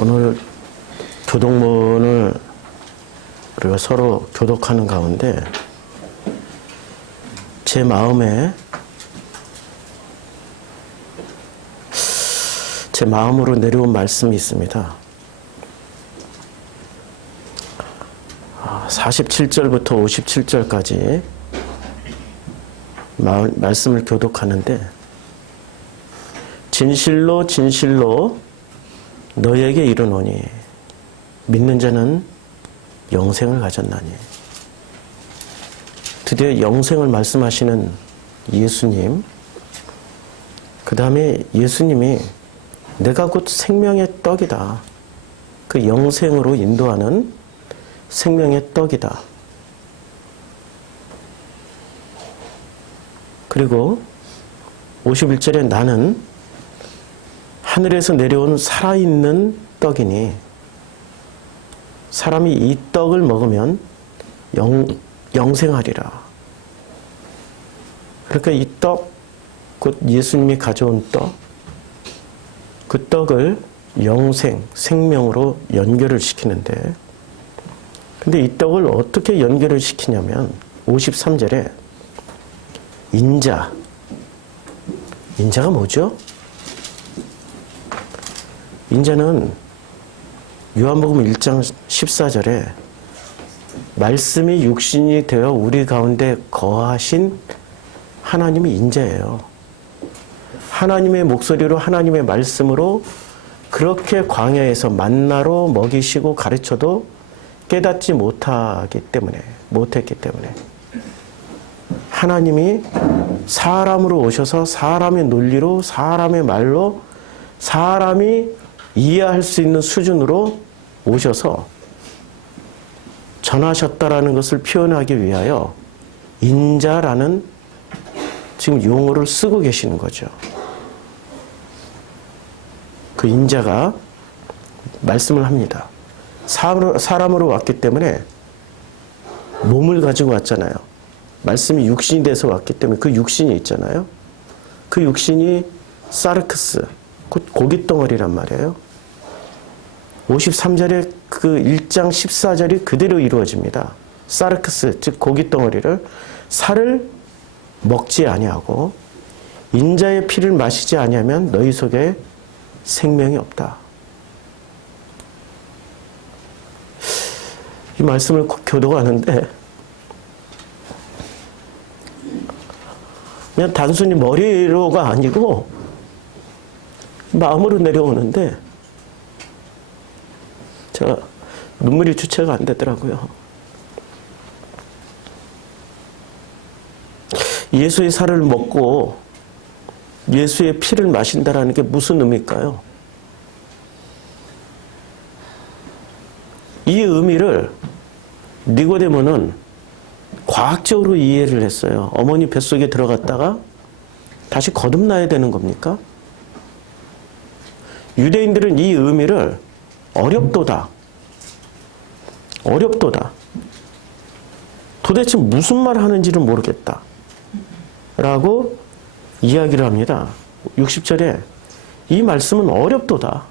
오늘 교독문을 우리가 서로 교독하는 가운데 제 마음으로 내려온 말씀이 있습니다. 47절부터 57절까지 말씀을 교독하는데, 진실로 진실로 너에게 이르노니 믿는 자는 영생을 가졌나니. 드디어 영생을 말씀하시는 예수님, 그 다음에 예수님이 내가 곧 생명의 떡이다, 그 영생으로 인도하는 생명의 떡이다. 그리고 51절에 나는 하늘에서 내려온 살아있는 떡이니 사람이 이 떡을 먹으면 영생하리라. 그러니까 이 떡, 곧 예수님이 가져온 떡, 그 떡을 영생, 생명으로 연결을 시키는데, 근데 이 떡을 어떻게 연결을 시키냐면 53절에 인자가 뭐죠? 인자는 요한복음 1장 14절에 말씀이 육신이 되어 우리 가운데 거하신 하나님이 인자예요. 하나님의 목소리로, 하나님의 말씀으로 그렇게 광야에서 만나로 먹이시고 가르쳐도 깨닫지 못했기 때문에 하나님이 사람으로 오셔서 사람의 논리로, 사람의 말로, 사람이 이해할 수 있는 수준으로 오셔서 전하셨다라는 것을 표현하기 위하여 인자라는 지금 용어를 쓰고 계시는 거죠. 그 인자가 말씀을 합니다. 사람으로 왔기 때문에 몸을 가지고 왔잖아요. 말씀이 육신이 돼서 왔기 때문에 그 육신이 있잖아요. 그 육신이 사르크스, 곧 고깃덩어리란 말이에요. 53절에 그 1장 14절이 그대로 이루어집니다. 사르크스, 즉 고깃덩어리를, 살을 먹지 아니하고 인자의 피를 마시지 아니하면 너희 속에 생명이 없다. 이 말씀을 교독하는데 그냥 단순히 머리로가 아니고 마음으로 내려오는데 제가 눈물이 주체가 안 되더라고요. 예수의 살을 먹고 예수의 피를 마신다라는 게 무슨 의미일까요? 이 의미를 니고데모는 과학적으로 이해를 했어요. 어머니 뱃속에 들어갔다가 다시 거듭나야 되는 겁니까? 유대인들은 이 의미를 어렵도다. 도대체 무슨 말 하는지를 모르겠다. 라고 이야기를 합니다. 60절에 이 말씀은 어렵도다.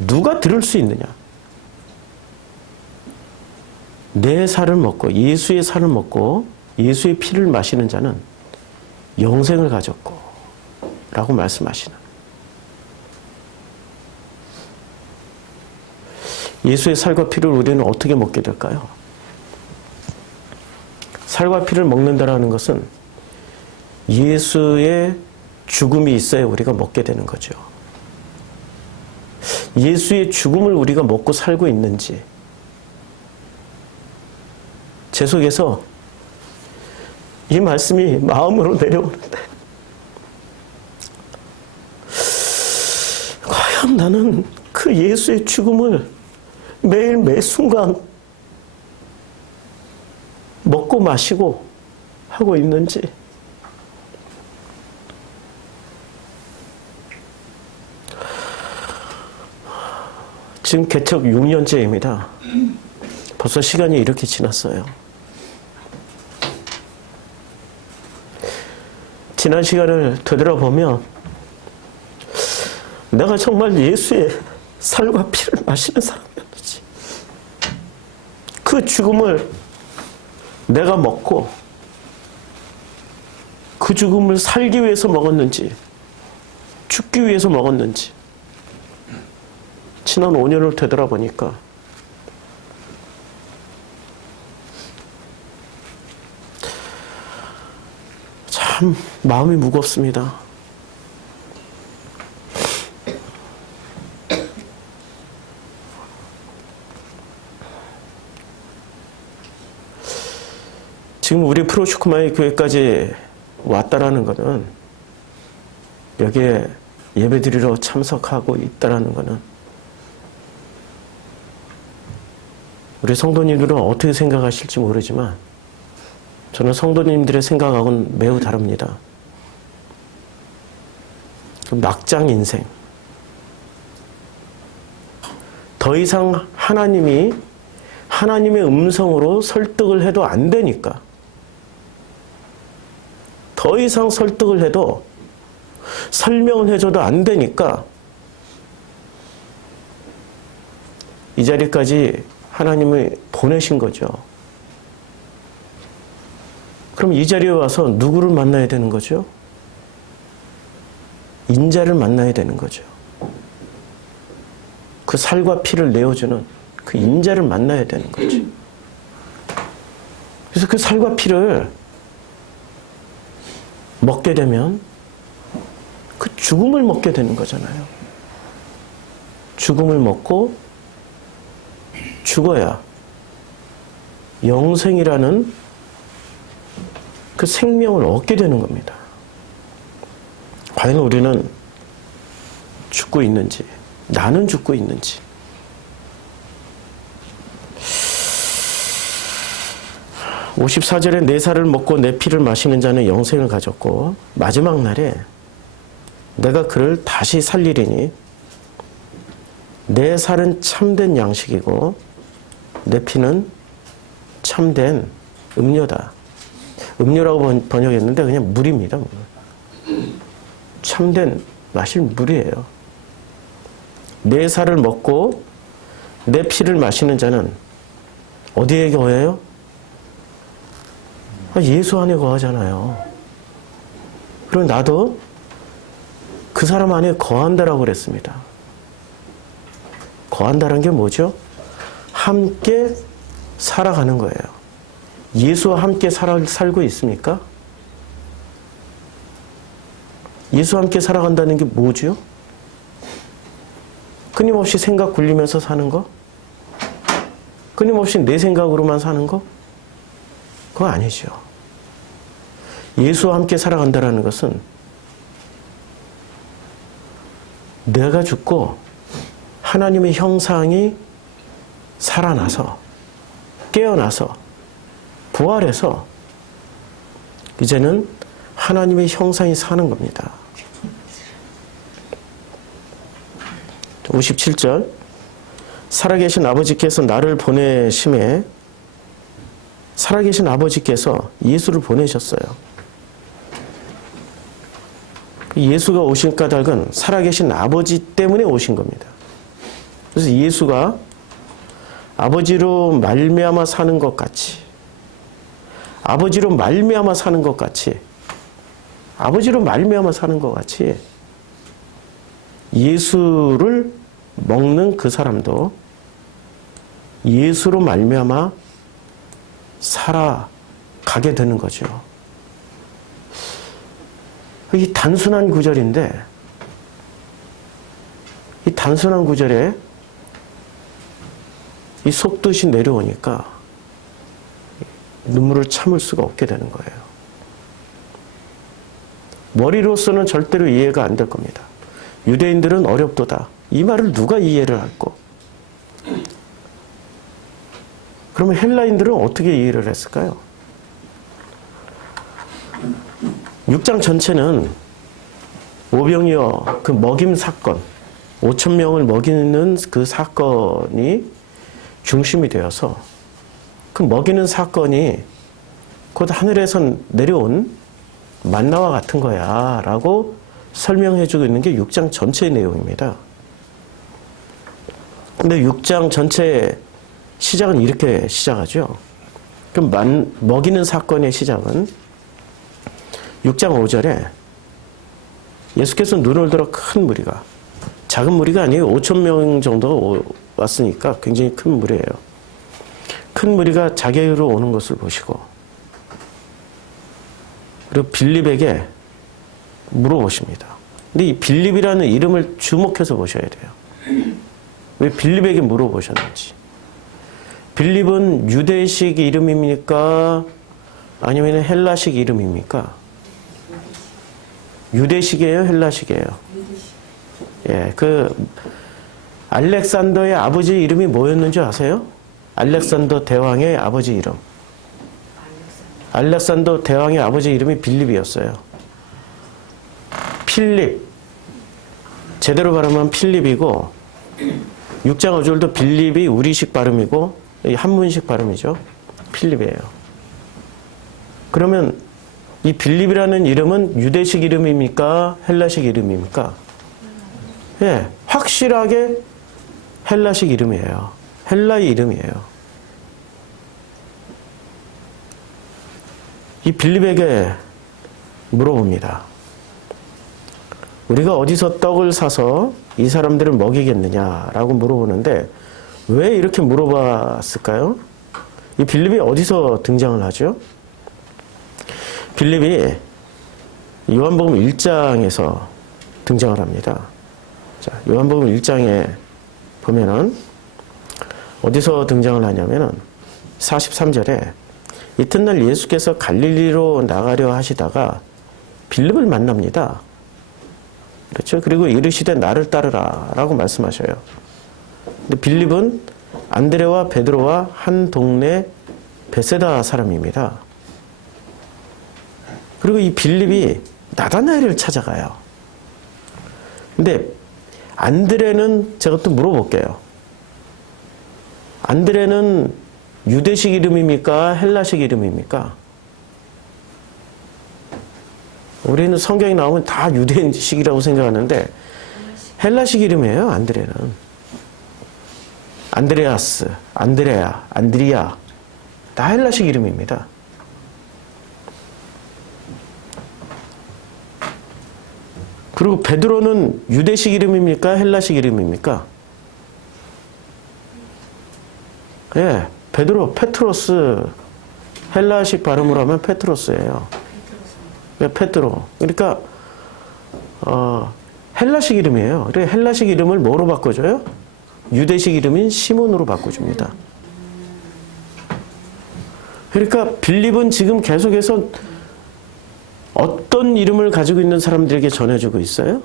누가 들을 수 있느냐? 내 살을 먹고 예수의 살을 먹고 예수의 피를 마시는 자는 영생을 가졌고 라고 말씀하시는, 예수의 살과 피를 우리는 어떻게 먹게 될까요? 살과 피를 먹는다라는 것은 예수의 죽음이 있어야 우리가 먹게 되는 거죠. 예수의 죽음을 우리가 먹고 살고 있는지, 제 속에서 이 말씀이 마음으로 내려오는데, 과연 나는 그 예수의 죽음을 매일 매 순간 먹고 마시고 하고 있는지. 지금 개척 6년째입니다. 벌써 시간이 이렇게 지났어요. 지난 시간을 되돌아보면 내가 정말 예수의 살과 피를 마시는 사람이었는지, 그 죽음을 내가 먹고 그 죽음을 살기 위해서 먹었는지 죽기 위해서 먹었는지 지난 5년을 되돌아보니까 참 마음이 무겁습니다. 지금 우리 프로슈크마이 교회까지 왔다라는 것은, 여기에 예배드리러 참석하고 있다라는 것은, 우리 성도님들은 어떻게 생각하실지 모르지만 저는 성도님들의 생각하고는 매우 다릅니다. 막장 인생. 더 이상 하나님의 음성으로 설득을 해도 안 되니까, 더 이상 설득을 해도 설명을 해줘도 안 되니까 이 자리까지 하나님이 보내신 거죠. 그럼 이 자리에 와서 누구를 만나야 되는 거죠? 인자를 만나야 되는 거죠. 그 살과 피를 내어주는 그 인자를 만나야 되는 거죠. 그래서 그 살과 피를 먹게 되면 그 죽음을 먹게 되는 거잖아요. 죽음을 먹고 죽어야 영생이라는 그 생명을 얻게 되는 겁니다. 과연 우리는 죽고 있는지, 나는 죽고 있는지. (54절에) 내 살을 먹고 내 피를 마시는 자는 영생을 가졌고 마지막 날에 내가 그를 다시 살리리니 내 살은 참된 양식이고 내 피는 참된 음료다. 음료라고 번역했는데 그냥 물입니다. 참된 마실 물이에요. 내 살을 먹고 내 피를 마시는 자는 어디에 거해요? 예수 안에 거하잖아요. 그럼 나도 그 사람 안에 거한다라고 그랬습니다. 거한다는 게 뭐죠? 함께 살아가는 거예요. 예수와 함께 살고 있습니까? 예수와 함께 살아간다는 게 뭐죠? 끊임없이 생각 굴리면서 사는 거? 끊임없이 내 생각으로만 사는 거? 그거 아니죠. 예수와 함께 살아간다는 것은 내가 죽고 하나님의 형상이 살아나서 깨어나서 부활해서 이제는 하나님의 형상이 사는 겁니다. 57절 살아계신 아버지께서 나를 보내심에 살아계신 아버지께서 예수를 보내셨어요. 예수가 오신 까닭은 살아계신 아버지 때문에 오신 겁니다. 그래서 예수가 아버지로 말미암아 사는 것 같이, 아버지로 말미암아 사는 것 같이, 아버지로 말미암아 사는 것 같이 예수를 먹는 그 사람도 예수로 말미암아 살아가게 되는 거죠. 이 단순한 구절인데, 이 단순한 구절에 이 속뜻이 내려오니까 눈물을 참을 수가 없게 되는 거예요. 머리로서는 절대로 이해가 안 될 겁니다. 유대인들은 어렵도다. 이 말을 누가 이해를 할꼬? 그러면 헬라인들은 어떻게 이해를 했을까요? 6장 전체는 오병이어 그 먹임 사건, 5,000명을 먹이는 그 사건이 중심이 되어서 그 먹이는 사건이 곧 하늘에서 내려온 만나와 같은 거야 라고 설명해 주고 있는 게 6장 전체의 내용입니다. 근데 6장 전체 시작은 이렇게 시작하죠. 그럼 먹이는 사건의 시작은 6장 5절에 예수께서 눈을 들어 큰 무리가, 작은 무리가 아니에요. 5천 명 정도 왔으니까 굉장히 큰 무리예요. 큰 무리가 자기로 오는 것을 보시고, 그리고 빌립에게 물어보십니다. 근데 이 빌립이라는 이름을 주목해서 보셔야 돼요. 왜 빌립에게 물어보셨는지. 빌립은 유대식 이름입니까? 아니면 헬라식 이름입니까? 유대식이에요? 헬라식이에요? 예, 알렉산더의 아버지 이름이 뭐였는지 아세요? 알렉산더 대왕의 아버지 이름. 알렉산더 대왕의 아버지 이름이 빌립이었어요. 필립. 제대로 발음하면 필립이고, 6장 5절도 빌립이 우리식 발음이고, 한문식 발음이죠. 필립이에요. 그러면 이 빌립이라는 이름은 유대식 이름입니까? 헬라식 이름입니까? 예, 확실하게 헬라식 이름이에요. 헬라의 이름이에요. 이 빌립에게 물어봅니다. 우리가 어디서 떡을 사서 이 사람들을 먹이겠느냐라고 물어보는데 왜 이렇게 물어봤을까요? 이 빌립이 어디서 등장을 하죠? 빌립이 요한복음 1장에서 등장을 합니다. 자, 요한복음 1장에 보면은 어디서 등장을 하냐면은 43절에 이튿날 예수께서 갈릴리로 나가려 하시다가 빌립을 만납니다. 그렇죠? 그리고 이르시되 나를 따르라 라고 말씀하셔요. 근데 빌립은 안드레와 베드로와 한 동네 베세다 사람입니다. 그리고 이 빌립이 나다나엘을 찾아가요. 근데 안드레는 제가 또 물어볼게요. 안드레는 유대식 이름입니까? 헬라식 이름입니까? 우리는 성경이 나오면 다 유대식이라고 생각하는데 헬라식 이름이에요. 안드레는. 안드레아스, 안드레아, 안드리아 다 헬라식 이름입니다. 그리고 베드로는 유대식 이름입니까? 헬라식 이름입니까? 예, 베드로, 페트로스, 헬라식 발음으로 하면 페트로스예요. 예, 페트로. 그러니까 헬라식 이름이에요. 그래 헬라식 이름을 뭐로 바꿔줘요? 유대식 이름인 시몬으로 바꿔줍니다. 그러니까 빌립은 지금 계속해서 어떤 이름을 가지고 있는 사람들에게 전해주고 있어요?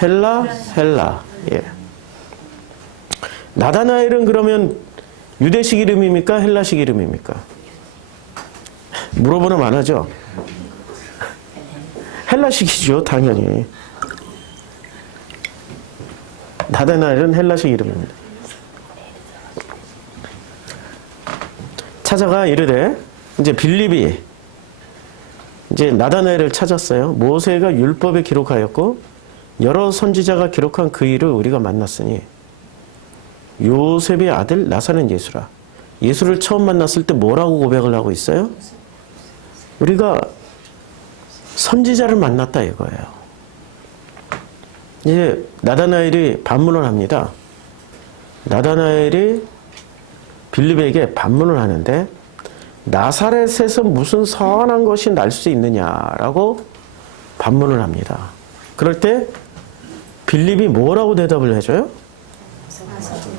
헬라. 예. 나다나엘은 그러면 유대식 이름입니까? 헬라식 이름입니까? 물어보면 안 하죠? 헬라식이죠, 당연히. 나다나엘은 헬라식 이름입니다. 찾아가 이르되, 이제 빌립이 이제 나다나엘을 찾았어요. 모세가 율법에 기록하였고 여러 선지자가 기록한 그 일을 우리가 만났으니 요셉의 아들 나사렛 예수라. 예수를 처음 만났을 때 뭐라고 고백을 하고 있어요? 우리가 선지자를 만났다 이거예요. 이제 나다나엘이 반문을 합니다. 나다나엘이 빌립에게 반문을 하는데 나사렛에서 무슨 선한 것이 날 수 있느냐라고 반문을 합니다. 그럴 때 빌립이 뭐라고 대답을 해줘요?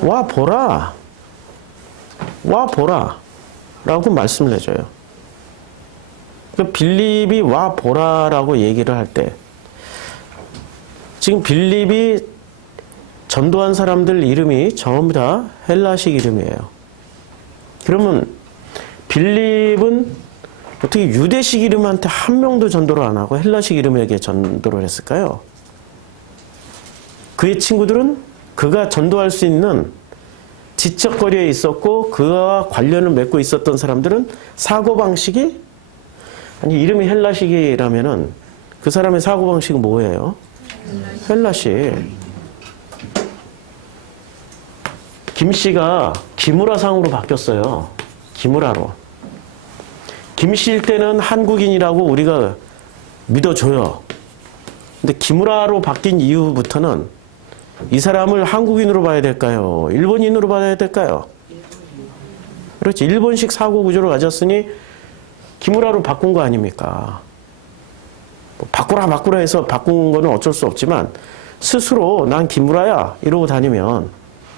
와 보라. 와 보라. 라고 말씀을 해줘요. 그러니까 빌립이 와 보라라고 얘기를 할 때 지금 빌립이 전도한 사람들 이름이 전부 다 헬라식 이름이에요. 그러면 빌립은 어떻게 유대식 이름한테 한 명도 전도를 안 하고 헬라식 이름에게 전도를 했을까요? 그의 친구들은 그가 전도할 수 있는 지적거리에 있었고 그와 관련을 맺고 있었던 사람들은 사고방식이 아니 이름이 헬라식이라면은 그 사람의 사고방식은 뭐예요? 헬라식. 김씨가 기무라상으로 바뀌었어요. 기무라로. 김씨일 때는 한국인이라고 우리가 믿어줘요. 근데 기무라로 바뀐 이후부터는 이 사람을 한국인으로 봐야 될까요? 일본인으로 봐야 될까요? 그렇지. 일본식 사고 구조를 가졌으니 기무라로 바꾼 거 아닙니까? 뭐 바꾸라 해서 바꾼 거는 어쩔 수 없지만 스스로 난 기무라야 이러고 다니면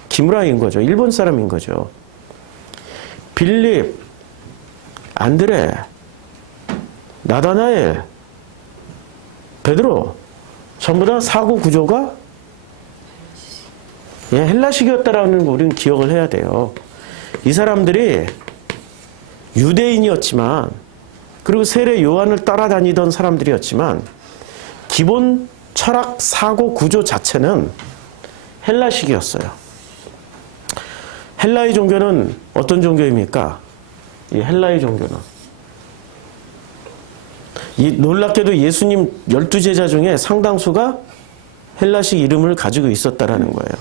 기무라인 거죠. 일본 사람인 거죠. 빌립, 안드레, 나다나엘, 베드로 전부 다 사고 구조가 헬라식이었다라는 거 우리는 기억을 해야 돼요. 이 사람들이 유대인이었지만 그리고 세례 요한을 따라다니던 사람들이었지만 기본 철학 사고 구조 자체는 헬라식이었어요. 헬라의 종교는 어떤 종교입니까? 이 헬라의 종교는 놀랍게도 예수님 12제자 중에 상당수가 헬라식 이름을 가지고 있었다라는 거예요.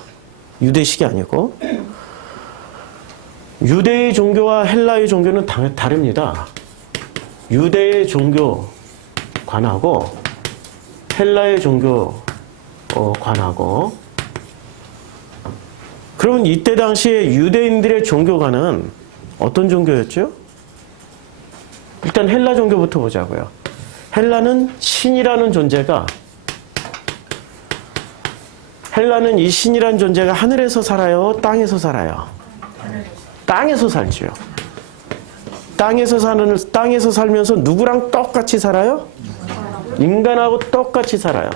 유대식이 아니고. 유대의 종교와 헬라의 종교는 다릅니다. 유대의 종교관하고 헬라의 종교관하고. 그러면 이때 당시에 유대인들의 종교관은 어떤 종교였죠? 일단 헬라 종교부터 보자고요. 헬라는 신이라는 존재가 헬라는 이 신이라는 존재가 하늘에서 살아요? 땅에서 살아요? 땅에서 살지요. 땅에서 살면서 누구랑 똑같이 살아요? 인간하고 똑같이 살아요.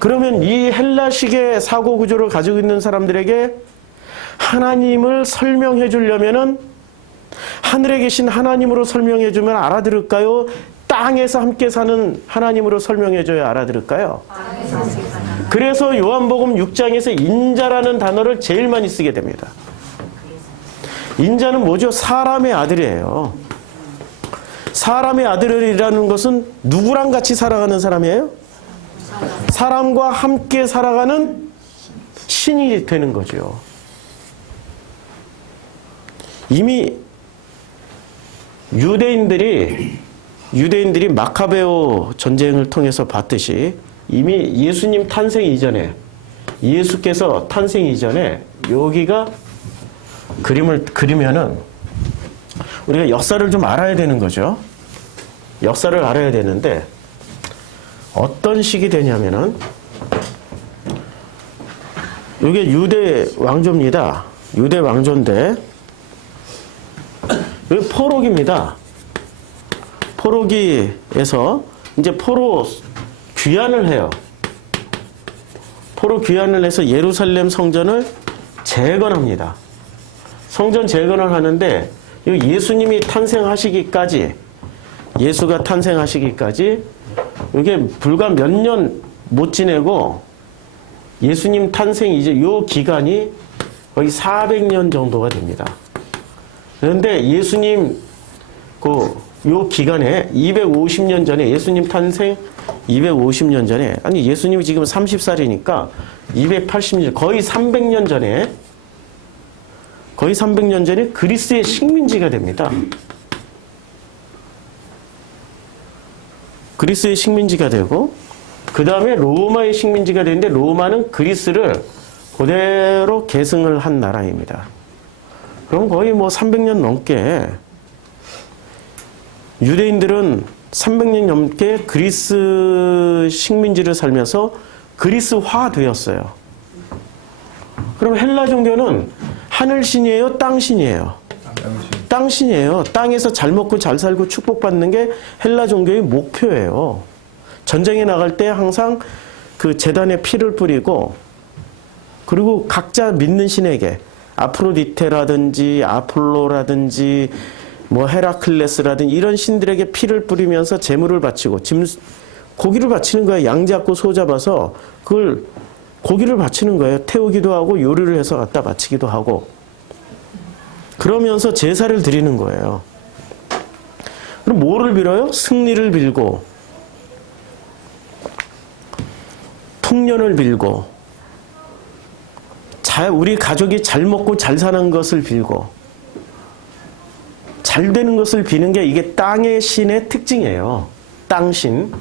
그러면 이 헬라식의 사고 구조를 가지고 있는 사람들에게 하나님을 설명해 주려면은 하늘에 계신 하나님으로 설명해 주면 알아들을까요? 땅에서 함께 사는 하나님으로 설명해 줘야 알아들을까요? 그래서 요한복음 6장에서 인자라는 단어를 제일 많이 쓰게 됩니다. 인자는 뭐죠? 사람의 아들이에요. 사람의 아들이라는 것은 누구랑 같이 살아가는 사람이에요? 사람과 함께 살아가는 신이 되는 거죠. 이미 유대인들이 마카베오 전쟁을 통해서 봤듯이 이미 예수님 탄생 이전에 예수께서 탄생 이전에 여기가 그림을 그리면은 우리가 역사를 좀 알아야 되는 거죠. 역사를 알아야 되는데 어떤 식이 되냐면은 이게 유대 왕조입니다. 유대 왕조인데 여기 포로기입니다. 포로기에서 이제 포로 귀환을 해요. 포로 귀환을 해서 예루살렘 성전을 재건합니다. 성전 재건을 하는데 예수님이 탄생하시기까지 예수가 탄생하시기까지 이게 불과 몇 년 못 지내고 예수님 탄생 이제 요 기간이 거의 400년 정도가 됩니다. 그런데 예수님 요 기간에 250년 전에 예수님 탄생 250년 전에 아니 예수님이 지금 30살이니까 280년 거의 300년 전에 그리스의 식민지가 됩니다. 그리스의 식민지가 되고 그 다음에 로마의 식민지가 되는데 로마는 그리스를 그대로 계승을 한 나라입니다. 그럼 거의 300년 넘게 유대인들은 300년 넘게 그리스 식민지를 살면서 그리스화 되었어요. 그럼 헬라 종교는 하늘신이에요? 땅신이에요? 땅신이에요. 땅에서 잘 먹고 잘 살고 축복받는 게 헬라 종교의 목표예요. 전쟁에 나갈 때 항상 그 제단에 피를 뿌리고 그리고 각자 믿는 신에게 아프로디테라든지 아폴로라든지 헤라클레스라든지 이런 신들에게 피를 뿌리면서 제물을 바치고 고기를 바치는 거예요. 양 잡고 소 잡아서 그걸 고기를 바치는 거예요. 태우기도 하고 요리를 해서 갖다 바치기도 하고 그러면서 제사를 드리는 거예요. 그럼 뭐를 빌어요? 승리를 빌고 풍년을 빌고 우리 가족이 잘 먹고 잘 사는 것을 빌고 잘 되는 것을 비는 게 이게 땅의 신의 특징이에요. 땅신.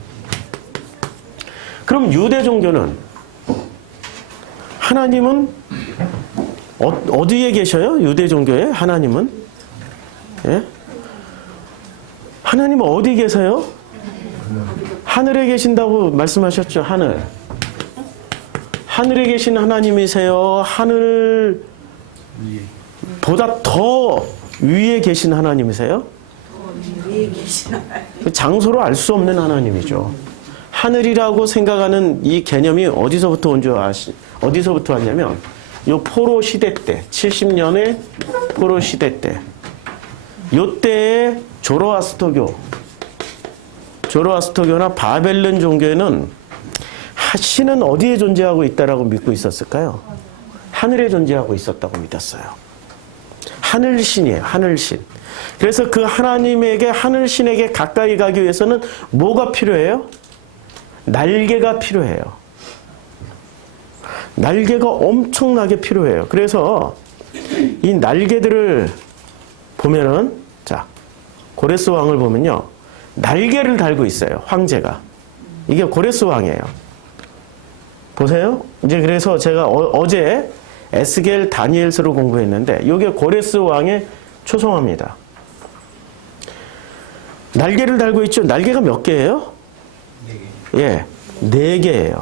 그럼 유대 종교는 하나님은 어디에 계셔요? 유대 종교에 하나님은? 예? 하나님은 어디 계세요? 하늘에 계신다고 말씀하셨죠. 하늘에 계신 하나님이세요? 하늘보다 더 위에 계신 하나님이세요? 위에 계신 하나님. 장소로 알 수 없는 하나님이죠. 하늘이라고 생각하는 이 개념이 어디서부터 어디서부터 왔냐면 요 포로 시대 때 70년의 포로 시대 때 요때에 조로아스터교나 바벨론 종교에는 신은 어디에 존재하고 있다라고 믿고 있었을까요? 하늘에 존재하고 있었다고 믿었어요. 하늘신이에요. 하늘신. 그래서 그 하늘신에게 가까이 가기 위해서는 뭐가 필요해요? 날개가 필요해요. 날개가 엄청나게 필요해요. 그래서 이 날개들을 보면은, 자, 고레스 왕을 보면요. 날개를 달고 있어요. 황제가. 이게 고레스 왕이에요. 보세요. 이제 그래서 제가 어제 에스겔 다니엘서를 공부했는데 이게 고레스 왕의 초성화입니다. 날개를 달고 있죠. 날개가 몇 개예요? 4개. 예, 4개예요.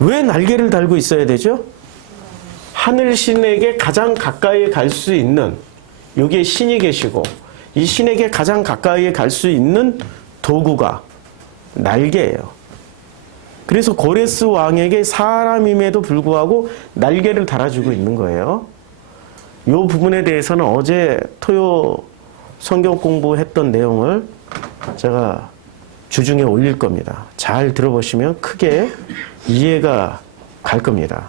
왜 날개를 달고 있어야 되죠? 하늘신에게 가장 가까이 갈 수 있는, 여기에 신이 계시고 이 신에게 가장 가까이 갈 수 있는 도구가 날개예요. 그래서 고레스 왕에게 사람임에도 불구하고 날개를 달아주고 있는 거예요. 이 부분에 대해서는 어제 토요 성경 공부했던 내용을 제가 주중에 올릴 겁니다. 잘 들어보시면 크게 이해가 갈 겁니다.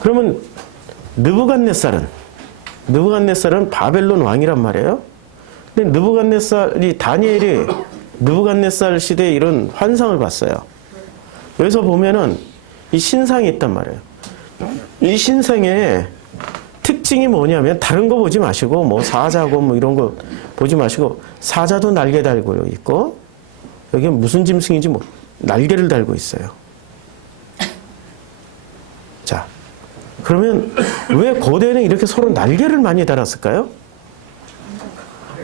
그러면 느부갓네살은 바벨론 왕이란 말이에요. 근데 다니엘이 느부갓네살 시대에 이런 환상을 봤어요. 여기서 보면은 이 신상이 있단 말이에요. 이 신상의 특징이 뭐냐면 다른 거 보지 마시고 뭐 사자고 뭐 이런 거 보지 마시고 사자도 날개 달고 있고 여기 무슨 짐승인지 뭐 날개를 달고 있어요. 자, 그러면 왜 고대는 이렇게 서로 날개를 많이 달았을까요?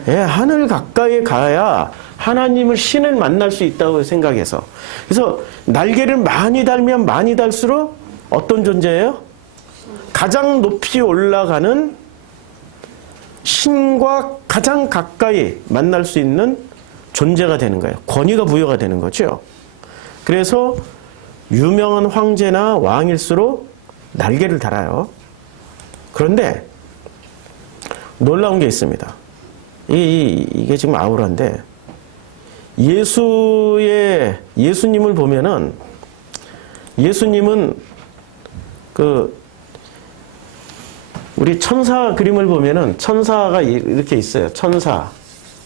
예, 하늘 가까이 가야 하나님을 신을 만날 수 있다고 생각해서. 그래서 날개를 많이 달면 많이 달수록 어떤 존재예요? 가장 높이 올라가는 신과 가장 가까이 만날 수 있는 존재가 되는 거예요. 권위가 부여가 되는 거죠. 그래서 유명한 황제나 왕일수록 날개를 달아요. 그런데 놀라운 게 있습니다. 이게 지금 아우라인데 예수님을 보면은 예수님은 우리 천사 그림을 보면은 천사가 이렇게 있어요. 천사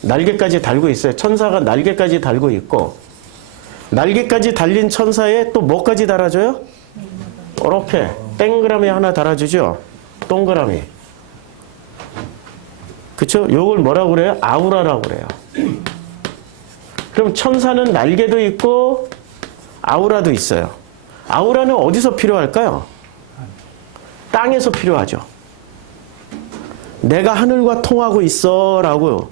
날개까지 달고 있어요. 천사가 날개까지 달고 있고 날개까지 달린 천사에 또 뭐까지 달아줘요? 이렇게 동그라미 하나 달아주죠. 동그라미. 그쵸? 요걸 뭐라고 그래요? 아우라라고 그래요. 그럼 천사는 날개도 있고 아우라도 있어요. 아우라는 어디서 필요할까요? 땅에서 필요하죠. 내가 하늘과 통하고 있어 라고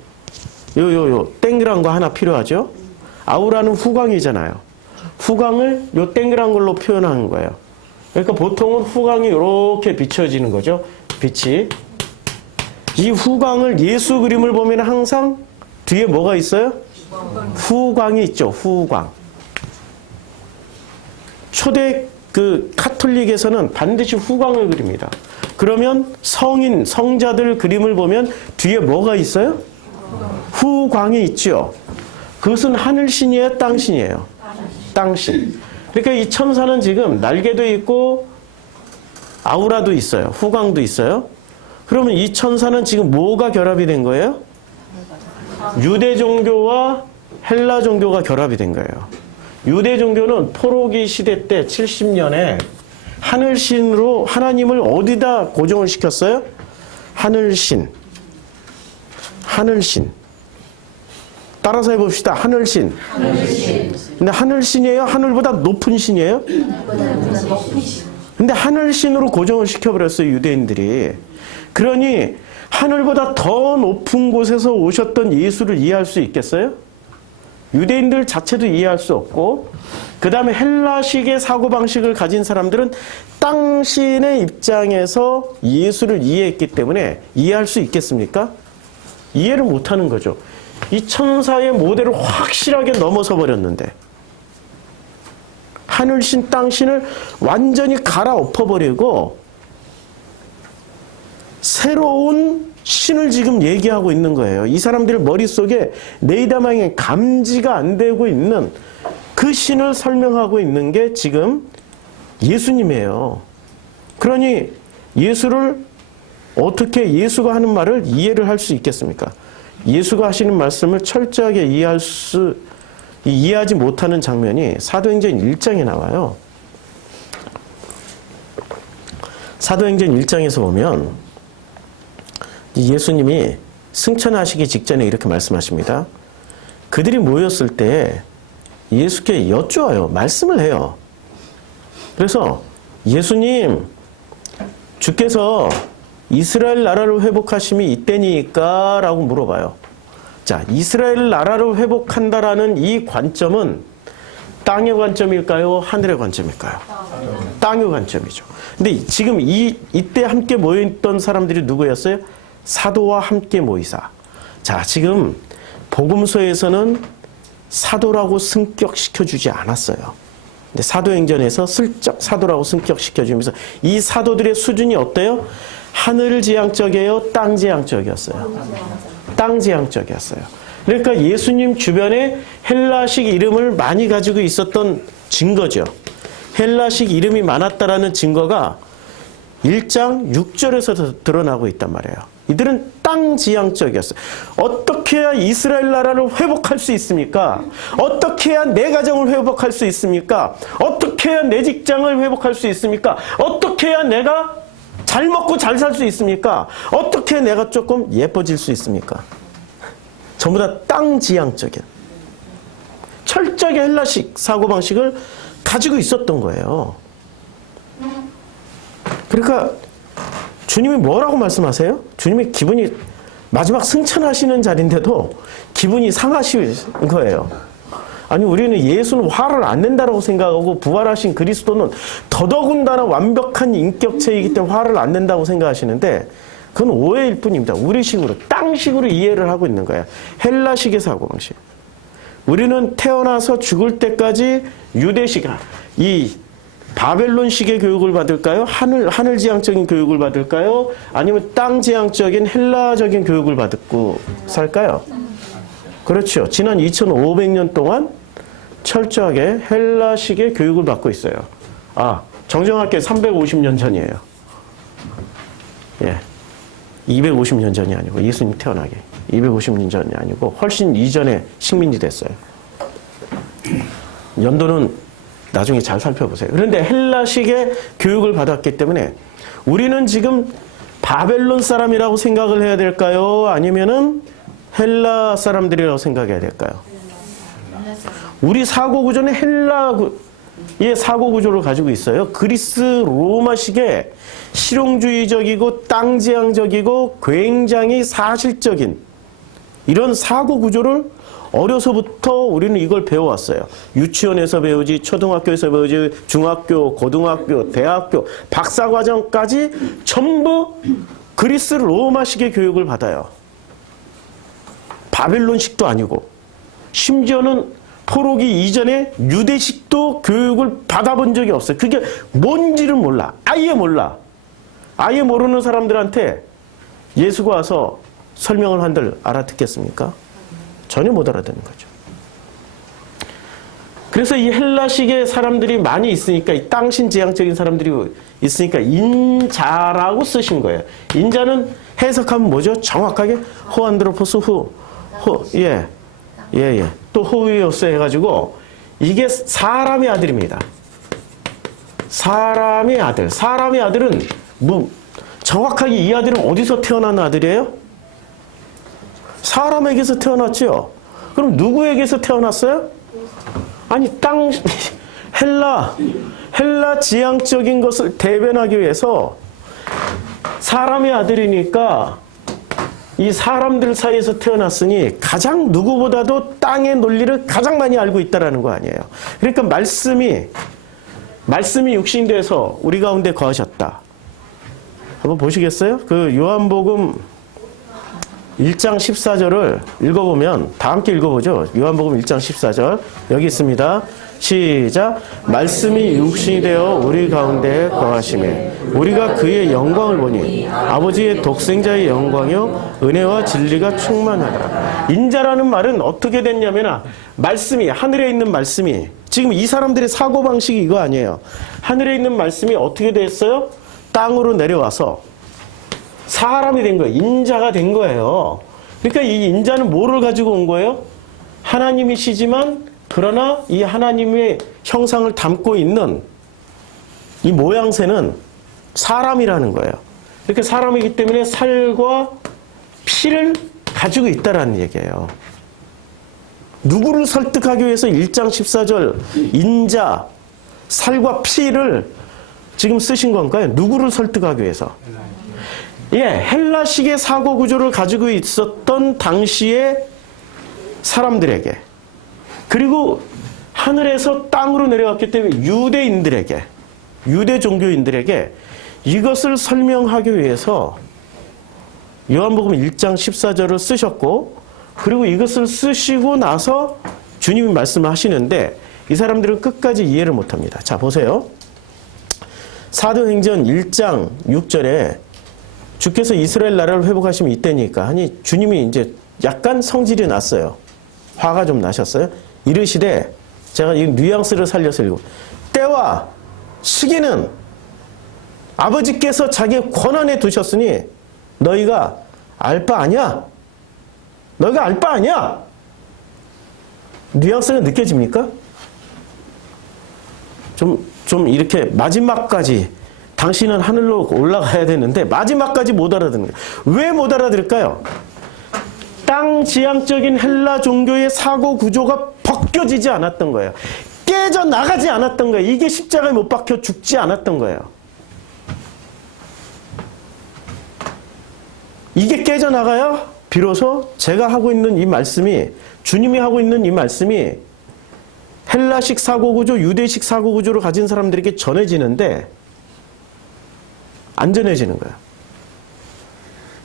요 땡그란 거 하나 필요하죠. 아우라는 후광이잖아요. 후광을 요 땡그란 걸로 표현하는 거예요. 그러니까 보통은 후광이 이렇게 비춰지는 거죠. 빛이. 이 후광을 예수 그림을 보면 항상 뒤에 뭐가 있어요? 후광이 있죠. 후광. 초대 카톨릭에서는 반드시 후광을 그립니다. 그러면 성자들 그림을 보면 뒤에 뭐가 있어요? 후광이 있죠. 그것은 하늘신이에요? 땅신이에요? 땅신. 그러니까 이 천사는 지금 날개도 있고 아우라도 있어요. 후광도 있어요. 그러면 이 천사는 지금 뭐가 결합이 된 거예요? 유대 종교와 헬라 종교가 결합이 된 거예요. 유대 종교는 포로기 시대 때 70년에 하늘신으로 하나님을 어디다 고정을 시켰어요? 하늘신. 하늘신. 따라서 해봅시다. 하늘신. 하늘신. 근데 하늘신이에요? 하늘보다 높은 신이에요? 근데 하늘신으로 고정을 시켜버렸어요, 유대인들이. 그러니 하늘보다 더 높은 곳에서 오셨던 예수를 이해할 수 있겠어요? 유대인들 자체도 이해할 수 없고, 그 다음에 헬라식의 사고방식을 가진 사람들은 땅신의 입장에서 예수를 이해했기 때문에 이해할 수 있겠습니까? 이해를 못하는 거죠. 이 천사의 모델을 확실하게 넘어서 버렸는데, 하늘신, 땅신을 완전히 갈아엎어버리고 새로운 신을 지금 얘기하고 있는 거예요. 이 사람들 머릿속에 네이다망에 감지가 안 되고 있는 그 신을 설명하고 있는 게 지금 예수님이에요. 그러니 예수를 어떻게 예수가 하는 말을 이해를 할 수 있겠습니까? 예수가 하시는 말씀을 철저하게 이해하지 못하는 장면이 사도행전 1장에 나와요. 사도행전 1장에서 보면 예수님이 승천하시기 직전에 이렇게 말씀하십니다. 그들이 모였을 때 예수께 여쭈어요. 말씀을 해요. 그래서 예수님, 주께서 이스라엘 나라를 회복하심이 이때니까? 라고 물어봐요. 자, 이스라엘 나라를 회복한다라는 이 관점은 땅의 관점일까요? 하늘의 관점일까요? 땅의 관점이죠. 근데 지금 이때 함께 모여있던 사람들이 누구였어요? 사도와 함께 모이사. 자, 지금 복음서에서는 사도라고 승격시켜주지 않았어요. 근데 사도행전에서 슬쩍 사도라고 승격시켜주면서 이 사도들의 수준이 어때요? 하늘지향적이에요? 땅지향적이었어요? 땅지향적이었어요. 그러니까 예수님 주변에 헬라식 이름을 많이 가지고 있었던 증거죠. 헬라식 이름이 많았다라는 증거가 1장 6절에서 드러나고 있단 말이에요. 이들은 땅지향적이었어요. 어떻게 해야 이스라엘 나라를 회복할 수 있습니까? 어떻게 해야 내 가정을 회복할 수 있습니까? 어떻게 해야 내 직장을 회복할 수 있습니까? 어떻게 해야 내가 잘 먹고 잘 살 수 있습니까? 어떻게 해야 내가 조금 예뻐질 수 있습니까? 전부 다 땅지향적인 철저하게 헬라식 사고방식을 가지고 있었던 거예요. 그러니까 주님이 뭐라고 말씀하세요? 주님이 기분이 마지막 승천하시는 자리인데도 기분이 상하신 거예요. 아니, 우리는 예수는 화를 안 낸다라고 생각하고 부활하신 그리스도는 더더군다나 완벽한 인격체이기 때문에 화를 안 낸다고 생각하시는데 그건 오해일 뿐입니다. 우리식으로 땅식으로 이해를 하고 있는 거예요. 헬라식의 사고방식. 우리는 태어나서 죽을 때까지 유대식, 이 바벨론식의 교육을 받을까요? 하늘지향적인 교육을 받을까요? 아니면 땅지향적인 헬라적인 교육을 받고 살까요? 그렇죠. 지난 2500년 동안 철저하게 헬라식의 교육을 받고 있어요. 아, 정정할게 350년 전이에요. 예. 250년 전이 아니고 예수님 태어나기 250년 전이 아니고 훨씬 이전에 식민지 됐어요. 연도는 나중에 잘 살펴보세요. 그런데 헬라식의 교육을 받았기 때문에 우리는 지금 바벨론 사람이라고 생각을 해야 될까요? 아니면은 헬라 사람들이라고 생각해야 될까요? 우리 사고구조는 헬라의 사고구조를 가지고 있어요. 그리스 로마식의 실용주의적이고 땅지향적이고 굉장히 사실적인 이런 사고구조를 어려서부터 우리는 이걸 배워왔어요. 유치원에서 배우지, 초등학교에서 배우지, 중학교, 고등학교, 대학교, 박사과정까지 전부 그리스 로마식의 교육을 받아요. 바벨론식도 아니고 심지어는 포로기 이전에 유대식도 교육을 받아본 적이 없어요. 그게 뭔지를 몰라. 아예 몰라. 아예 모르는 사람들한테 예수가 와서 설명을 한들 알아듣겠습니까? 전혀 못 알아듣는 거죠. 그래서 이 헬라식의 사람들이 많이 있으니까, 이 땅신지향적인 사람들이 있으니까 인자라고 쓰신 거예요. 인자는 해석하면 뭐죠? 정확하게 호안드로포스 또 호위오스 해가지고 이게 사람의 아들입니다. 사람의 아들. 사람의 아들은 뭐 정확하게 이 아들은 어디서 태어난 아들이에요? 사람에게서 태어났죠. 그럼 누구에게서 태어났어요? 아니 땅 헬라 지향적인 것을 대변하기 위해서 사람의 아들이니까 이 사람들 사이에서 태어났으니 가장 누구보다도 땅의 논리를 가장 많이 알고 있다라는 거 아니에요. 그러니까 말씀이 육신돼서 우리 가운데 거하셨다. 한번 보시겠어요? 그 요한복음 1장 14절을 읽어보면 다 함께 읽어보죠. 요한복음 1장 14절 여기 있습니다. 시작. 말씀이 육신이 되어 우리 가운데 거하심에 우리가 그의 영광을 보니 아버지의 독생자의 영광이요 은혜와 진리가 충만하더라. 인자라는 말은 어떻게 됐냐면 말씀이 하늘에 있는 말씀이 지금 이 사람들의 사고방식이 이거 아니에요. 하늘에 있는 말씀이 어떻게 됐어요? 땅으로 내려와서 사람이 된 거예요. 인자가 된 거예요. 그러니까 이 인자는 뭐를 가지고 온 거예요? 하나님이시지만 그러나 이 하나님의 형상을 담고 있는 이 모양새는 사람이라는 거예요. 이렇게 사람이기 때문에 살과 피를 가지고 있다라는 얘기예요. 누구를 설득하기 위해서 1장 14절 인자, 살과 피를 지금 쓰신 건가요? 누구를 설득하기 위해서? 예, 헬라식의 사고 구조를 가지고 있었던 당시의 사람들에게 그리고 하늘에서 땅으로 내려왔기 때문에 유대인들에게 유대 종교인들에게 이것을 설명하기 위해서 요한복음 1장 14절을 쓰셨고 그리고 이것을 쓰시고 나서 주님이 말씀을 하시는데 이 사람들은 끝까지 이해를 못합니다. 자 보세요. 사도행전 1장 6절에 주께서 이스라엘 나라를 회복하시면 이때니까 하니 주님이 이제 약간 성질이 났어요. 화가 좀 나셨어요. 이르시되 제가 이 뉘앙스를 살려서 읽고 때와 시기는 아버지께서 자기의 권한에 두셨으니 너희가 알 바 아니야. 너희가 알 바 아니야. 뉘앙스가 느껴집니까? 좀 이렇게 마지막까지 당신은 하늘로 올라가야 되는데 마지막까지 못 알아듣는 거예요. 왜 못 알아들을까요? 땅 지향적인 헬라 종교의 사고 구조가 벗겨지지 않았던 거예요. 깨져나가지 않았던 거예요. 이게 십자가에 못 박혀 죽지 않았던 거예요. 이게 깨져나가야 비로소 제가 하고 있는 이 말씀이 주님이 하고 있는 이 말씀이 헬라식 사고구조, 유대식 사고구조를 가진 사람들에게 전해지는데 안 전해지는 거예요.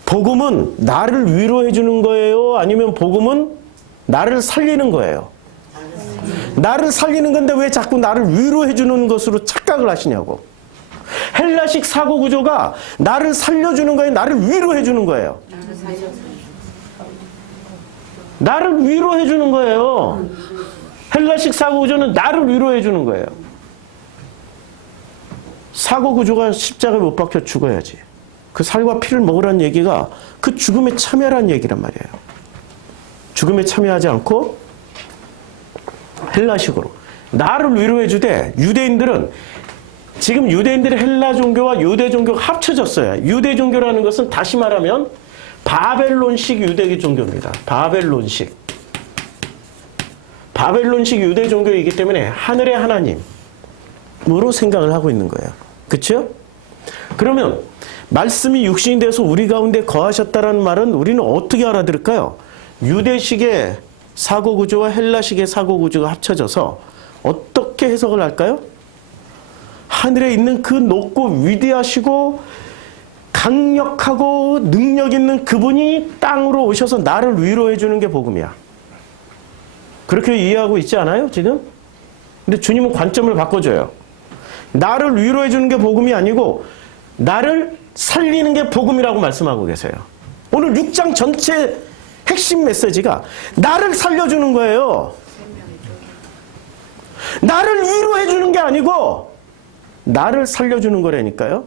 복음은 나를 위로해 주는 거예요? 아니면 복음은 나를 살리는 거예요? 나를 살리는 건데 왜 자꾸 나를 위로해 주는 것으로 착각을 하시냐고. 헬라식 사고구조가 나를 살려주는 거예요? 나를 위로해 주는 거예요? 나를 위로해 주는 거예요. 헬라식 사고구조는 나를 위로해 주는 거예요. 사고구조가 십자가에 못 박혀 죽어야지. 그 살과 피를 먹으라는 얘기가 그 죽음에 참여라는 얘기란 말이에요. 죽음에 참여하지 않고 헬라식으로 나를 위로해 주되 유대인들은 지금 유대인들의 헬라 종교와 유대 종교가 합쳐졌어요. 유대 종교라는 것은 다시 말하면 바벨론식 유대 종교입니다. 바벨론식 유대 종교이기 때문에 하늘의 하나님으로 생각을 하고 있는 거예요. 그렇죠? 그러면 말씀이 육신이 돼서 우리 가운데 거하셨다는 말은 우리는 어떻게 알아들을까요? 유대식의 사고구조와 헬라식의 사고구조가 합쳐져서 어떻게 해석을 할까요? 하늘에 있는 그 높고 위대하시고 강력하고 능력 있는 그분이 땅으로 오셔서 나를 위로해 주는 게 복음이야. 그렇게 이해하고 있지 않아요, 지금? 근데 주님은 관점을 바꿔줘요. 나를 위로해 주는 게 복음이 아니고 나를 살리는 게 복음이라고 말씀하고 계세요. 오늘 6장 전체 핵심 메시지가 나를 살려주는 거예요. 나를 위로해 주는 게 아니고 나를 살려주는 거라니까요.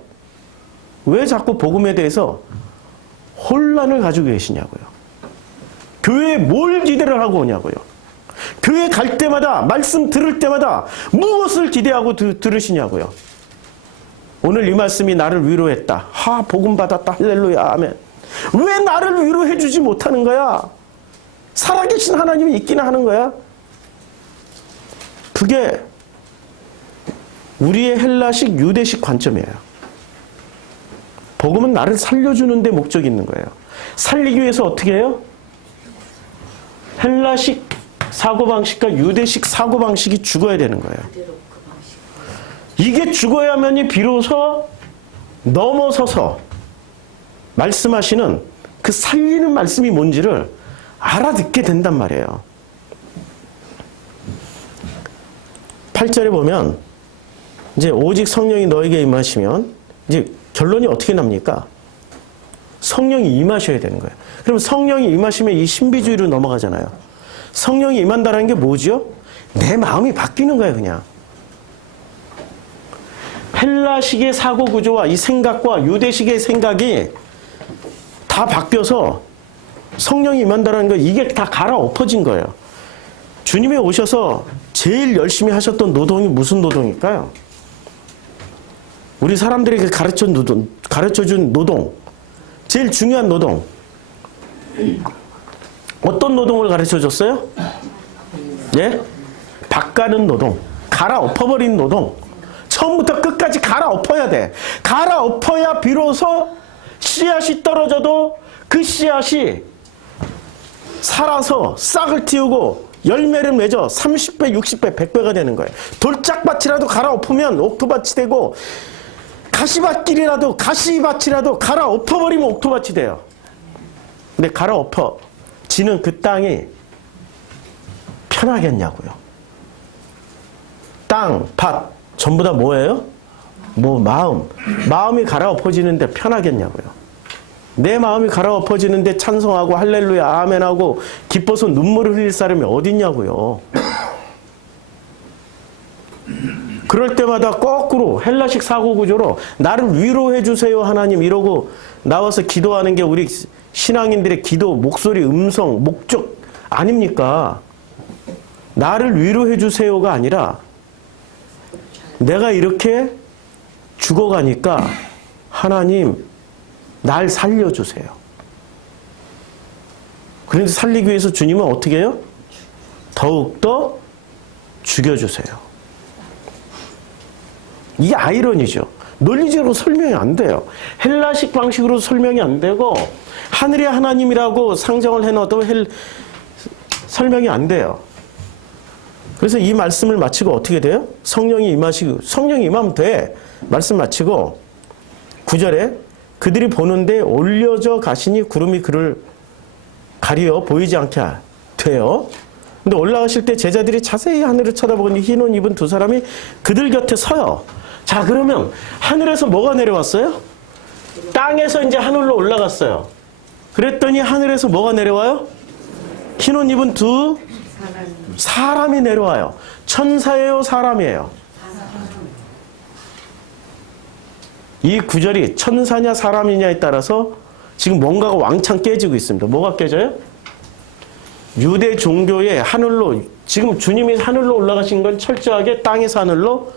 왜 자꾸 복음에 대해서 혼란을 가지고 계시냐고요. 교회에 뭘 기대를 하고 오냐고요. 교회 갈 때마다 말씀 들을 때마다 무엇을 기대하고 들으시냐고요. 오늘 이 말씀이 나를 위로했다. 복음 받았다. 할렐루야. 아멘. 왜 나를 위로해 주지 못하는 거야? 살아계신 하나님이 있기는 하는 거야? 그게 우리의 헬라식 유대식 관점이에요. 복음은 나를 살려주는 데 목적이 있는 거예요. 살리기 위해서 어떻게 해요? 헬라식 사고방식과 유대식 사고방식이 죽어야 되는 거예요. 이게 죽어야만이 비로소 넘어서서 말씀하시는 그 살리는 말씀이 뭔지를 알아듣게 된단 말이에요. 8절에 보면 이제 오직 성령이 너에게 임하시면 이제 결론이 어떻게 납니까? 성령이 임하셔야 되는 거예요. 그럼 성령이 임하시면 이 신비주의로 넘어가잖아요. 성령이 임한다는 게 뭐죠? 내 마음이 바뀌는 거예요, 그냥. 헬라식의 사고 구조와 이 생각과 유대식의 생각이 다 바뀌어서 성령이 임한다는 거 이게 다 갈아엎어진 거예요. 주님이 오셔서 제일 열심히 하셨던 노동이 무슨 노동일까요? 우리 사람들에게 가르쳐준 노동, 제일 중요한 노동. 어떤 노동을 가르쳐줬어요? 예? 밭가는 노동, 갈아엎어버린 노동. 처음부터 끝까지 갈아엎어야 돼. 갈아엎어야 비로소 씨앗이 떨어져도 그 씨앗이 살아서 싹을 틔우고 열매를 맺어 30배, 60배, 100배가 되는 거예요. 돌짝밭이라도 갈아엎으면 옥토밭이 되고 가시밭이라도 갈아엎어버리면 옥토밭이 돼요. 근데 갈아엎어지는 그 땅이 편하겠냐고요. 땅, 밭 전부 다 뭐예요? 마음이 갈아엎어지는데 편하겠냐고요. 내 마음이 갈아엎어지는데 찬송하고 할렐루야 아멘하고 기뻐서 눈물을 흘릴 사람이 어딨냐고요. 그럴 때마다 거꾸로 헬라식 사고구조로 나를 위로해 주세요 하나님 이러고 나와서 기도하는 게 우리 신앙인들의 기도 목소리 음성 목적 아닙니까? 나를 위로해 주세요가 아니라 내가 이렇게 죽어가니까 하나님 날 살려주세요. 그런데 살리기 위해서 주님은 어떻게 해요? 더욱더 죽여주세요. 이게 아이러니죠. 논리적으로 설명이 안 돼요. 헬라식 방식으로 설명이 안 되고 하늘의 하나님이라고 상정을 해놔도 설명이 안 돼요. 그래서 이 말씀을 마치고 어떻게 돼요? 성령이 임하면 돼. 말씀 마치고 9절에 그들이 보는데 올려져 가시니 구름이 그를 가리어 보이지 않게 돼요. 근데 올라가실 때 제자들이 자세히 하늘을 쳐다보니 흰 옷 입은 두 사람이 그들 곁에 서요. 자, 그러면 하늘에서 뭐가 내려왔어요? 땅에서 이제 하늘로 올라갔어요. 그랬더니 하늘에서 뭐가 내려와요? 흰 옷 입은 두 사람이 내려와요. 천사예요, 사람이에요? 이 구절이 천사냐 사람이냐에 따라서 지금 뭔가가 왕창 깨지고 있습니다. 뭐가 깨져요? 유대 종교의 하늘로, 지금 주님이 하늘로 올라가신 건 철저하게 땅에서 하늘로,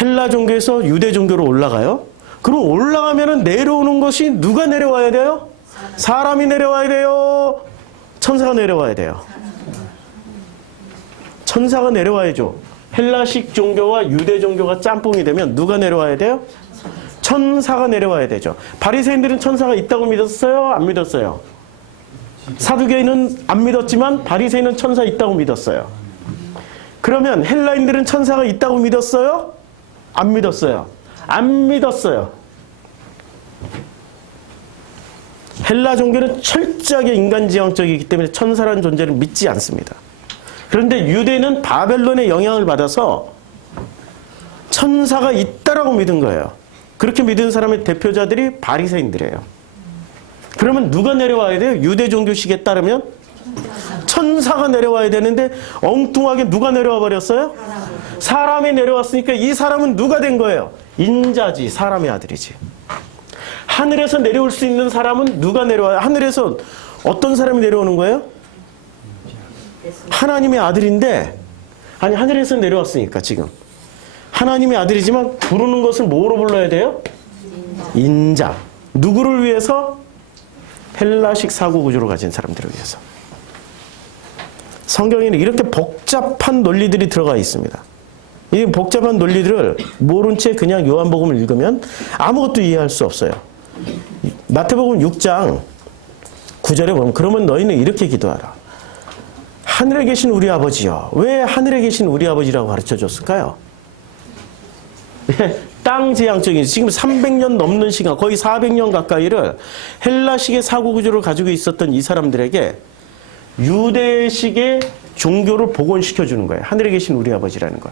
헬라 종교에서 유대 종교로 올라가요. 그럼 올라가면 내려오는 것이 누가 내려와야 돼요? 사람이 내려와야 돼요? 천사가 내려와야 돼요? 천사가 내려와야죠. 헬라식 종교와 유대 종교가 짬뽕이 되면 누가 내려와야 돼요? 천사가 내려와야 되죠. 바리새인들은 천사가 있다고 믿었어요? 안 믿었어요? 사두개인은 안 믿었지만 바리새인은 천사 있다고 믿었어요. 그러면 헬라인들은 천사가 있다고 믿었어요? 안 믿었어요? 안 믿었어요. 헬라 종교는 철저하게 인간지향적이기 때문에 천사라는 존재를 믿지 않습니다. 그런데 유대는 바벨론의 영향을 받아서 천사가 있다라고 믿은 거예요. 그렇게 믿은 사람의 대표자들이 바리새인들이에요. 그러면 누가 내려와야 돼요? 유대 종교식에 따르면 천사가 내려와야 되는데 엉뚱하게 누가 내려와 버렸어요? 사람이 내려왔으니까 이 사람은 누가 된 거예요? 인자지, 사람의 아들이지. 하늘에서 내려올 수 있는 사람은 누가 내려와요? 하늘에서 어떤 사람이 내려오는 거예요? 하나님의 아들인데, 아니 하늘에서 내려왔으니까 지금 하나님의 아들이지만 부르는 것을 뭐로 불러야 돼요? 인자. 누구를 위해서? 헬라식 사고 구조를 가진 사람들을 위해서. 성경에는 이렇게 복잡한 논리들이 들어가 있습니다. 이 복잡한 논리들을 모른 채 그냥 요한복음을 읽으면 아무것도 이해할 수 없어요. 마태복음 6장 9절에 보면 그러면 너희는 이렇게 기도하라. 하늘에 계신 우리 아버지요. 왜 하늘에 계신 우리 아버지라고 가르쳐 줬을까요? 땅지향적인 지금 300년 넘는 시간, 거의 400년 가까이를 헬라식의 사고구조를 가지고 있었던 이 사람들에게 유대식의 종교를 복원시켜주는 거예요. 하늘에 계신 우리 아버지라는 거.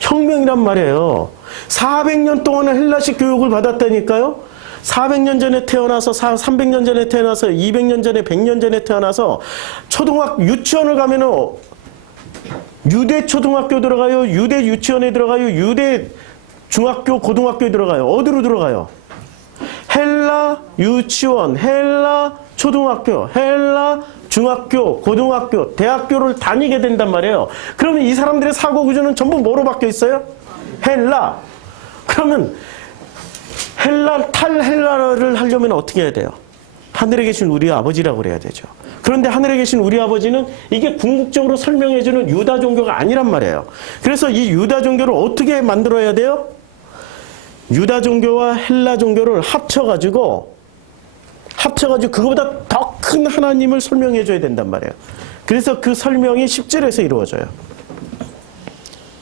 혁명이란 말이에요. 400년 동안은 헬라식 교육을 받았다니까요. 400년 전에 태어나서 300년 전에 태어나서 200년 전에 100년 전에 태어나서 유치원을 가면은 유대 초등학교 들어가요. 유대 유치원에 들어가요. 유대 중학교 고등학교에 들어가요. 어디로 들어가요? 헬라 유치원, 헬라 초등학교, 헬라 중학교, 고등학교, 대학교를 다니게 된단 말이에요. 그러면 이 사람들의 사고 구조는 전부 뭐로 바뀌어 있어요? 헬라. 그러면 헬라를 하려면 어떻게 해야 돼요? 하늘에 계신 우리 아버지라고 그래야 되죠. 그런데 하늘에 계신 우리 아버지는 이게 궁극적으로 설명해주는 유다 종교가 아니란 말이에요. 그래서 이 유다 종교를 어떻게 만들어야 돼요? 유다 종교와 헬라 종교를 합쳐가지고 그거보다 더 큰 하나님을 설명해줘야 된단 말이에요. 그래서 그 설명이 10절에서 이루어져요.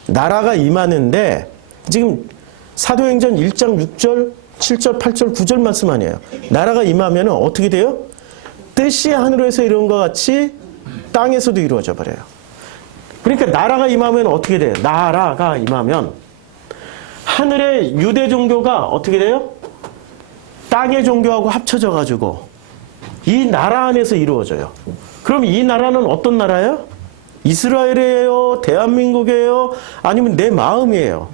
나라가 임하는데 지금 사도행전 1장 6절, 7절, 8절, 9절 말씀 아니에요. 나라가 임하면 어떻게 돼요? 뜻이 하늘에서 이룬 것 같이 땅에서도 이루어져 버려요. 그러니까 나라가 임하면 어떻게 돼요? 나라가 임하면 하늘의 유대 종교가 어떻게 돼요? 땅의 종교하고 합쳐져 가지고 이 나라 안에서 이루어져요. 그럼 이 나라는 어떤 나라예요? 이스라엘이에요? 대한민국이에요? 아니면 내 마음이에요?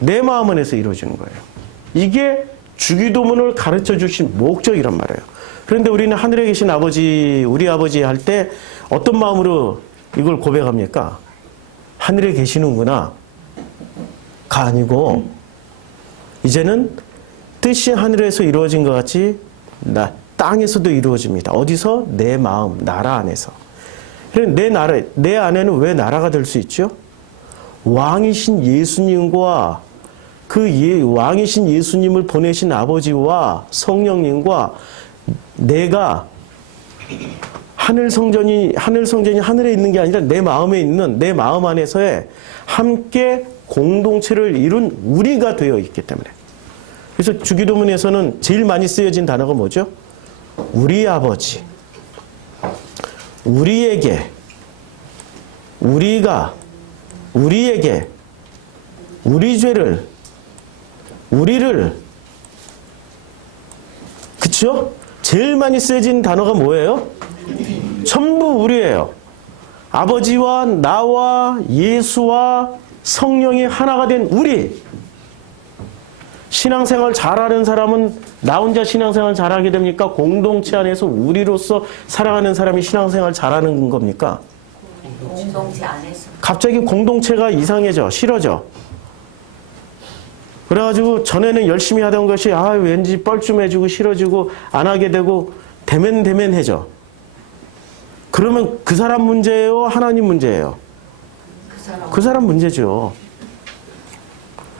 내 마음 안에서 이루어지는 거예요. 이게 주기도문을 가르쳐 주신 목적이란 말이에요. 그런데 우리는 하늘에 계신 아버지, 우리 아버지 할 때 어떤 마음으로 이걸 고백합니까? 하늘에 계시는구나 가 아니고 이제는 뜻이 하늘에서 이루어진 것 같이 땅에서도 이루어집니다. 어디서? 내 마음, 나라 안에서. 내 나라, 내 안에는 왜 나라가 될 수 있죠? 왕이신 예수님과 왕이신 예수님을 보내신 아버지와 성령님과 내가 하늘 성전이 하늘에 있는 게 아니라 내 마음에 있는 내 마음 안에서의 함께 공동체를 이룬 우리가 되어 있기 때문에. 그래서 주기도문에서는 제일 많이 쓰여진 단어가 뭐죠? 우리 아버지. 우리에게 우리 죄를 우리를 그쵸? 제일 많이 쓰여진 단어가 뭐예요? 전부 우리예요. 아버지와 나와 예수와 성령이 하나가 된 우리. 신앙생활 잘하는 사람은 나 혼자 신앙생활 잘하게 됩니까? 공동체 안에서 우리로서 살아가는 사람이 신앙생활 잘하는 겁니까? 공동체 안에서. 갑자기 공동체가 이상해져, 싫어져. 그래가지고 전에는 열심히 하던 것이 왠지 뻘쭘해지고 싫어지고 안 하게 되고 대면해져. 그러면 그 사람 문제예요? 하나님 문제예요? 그 사람 문제죠.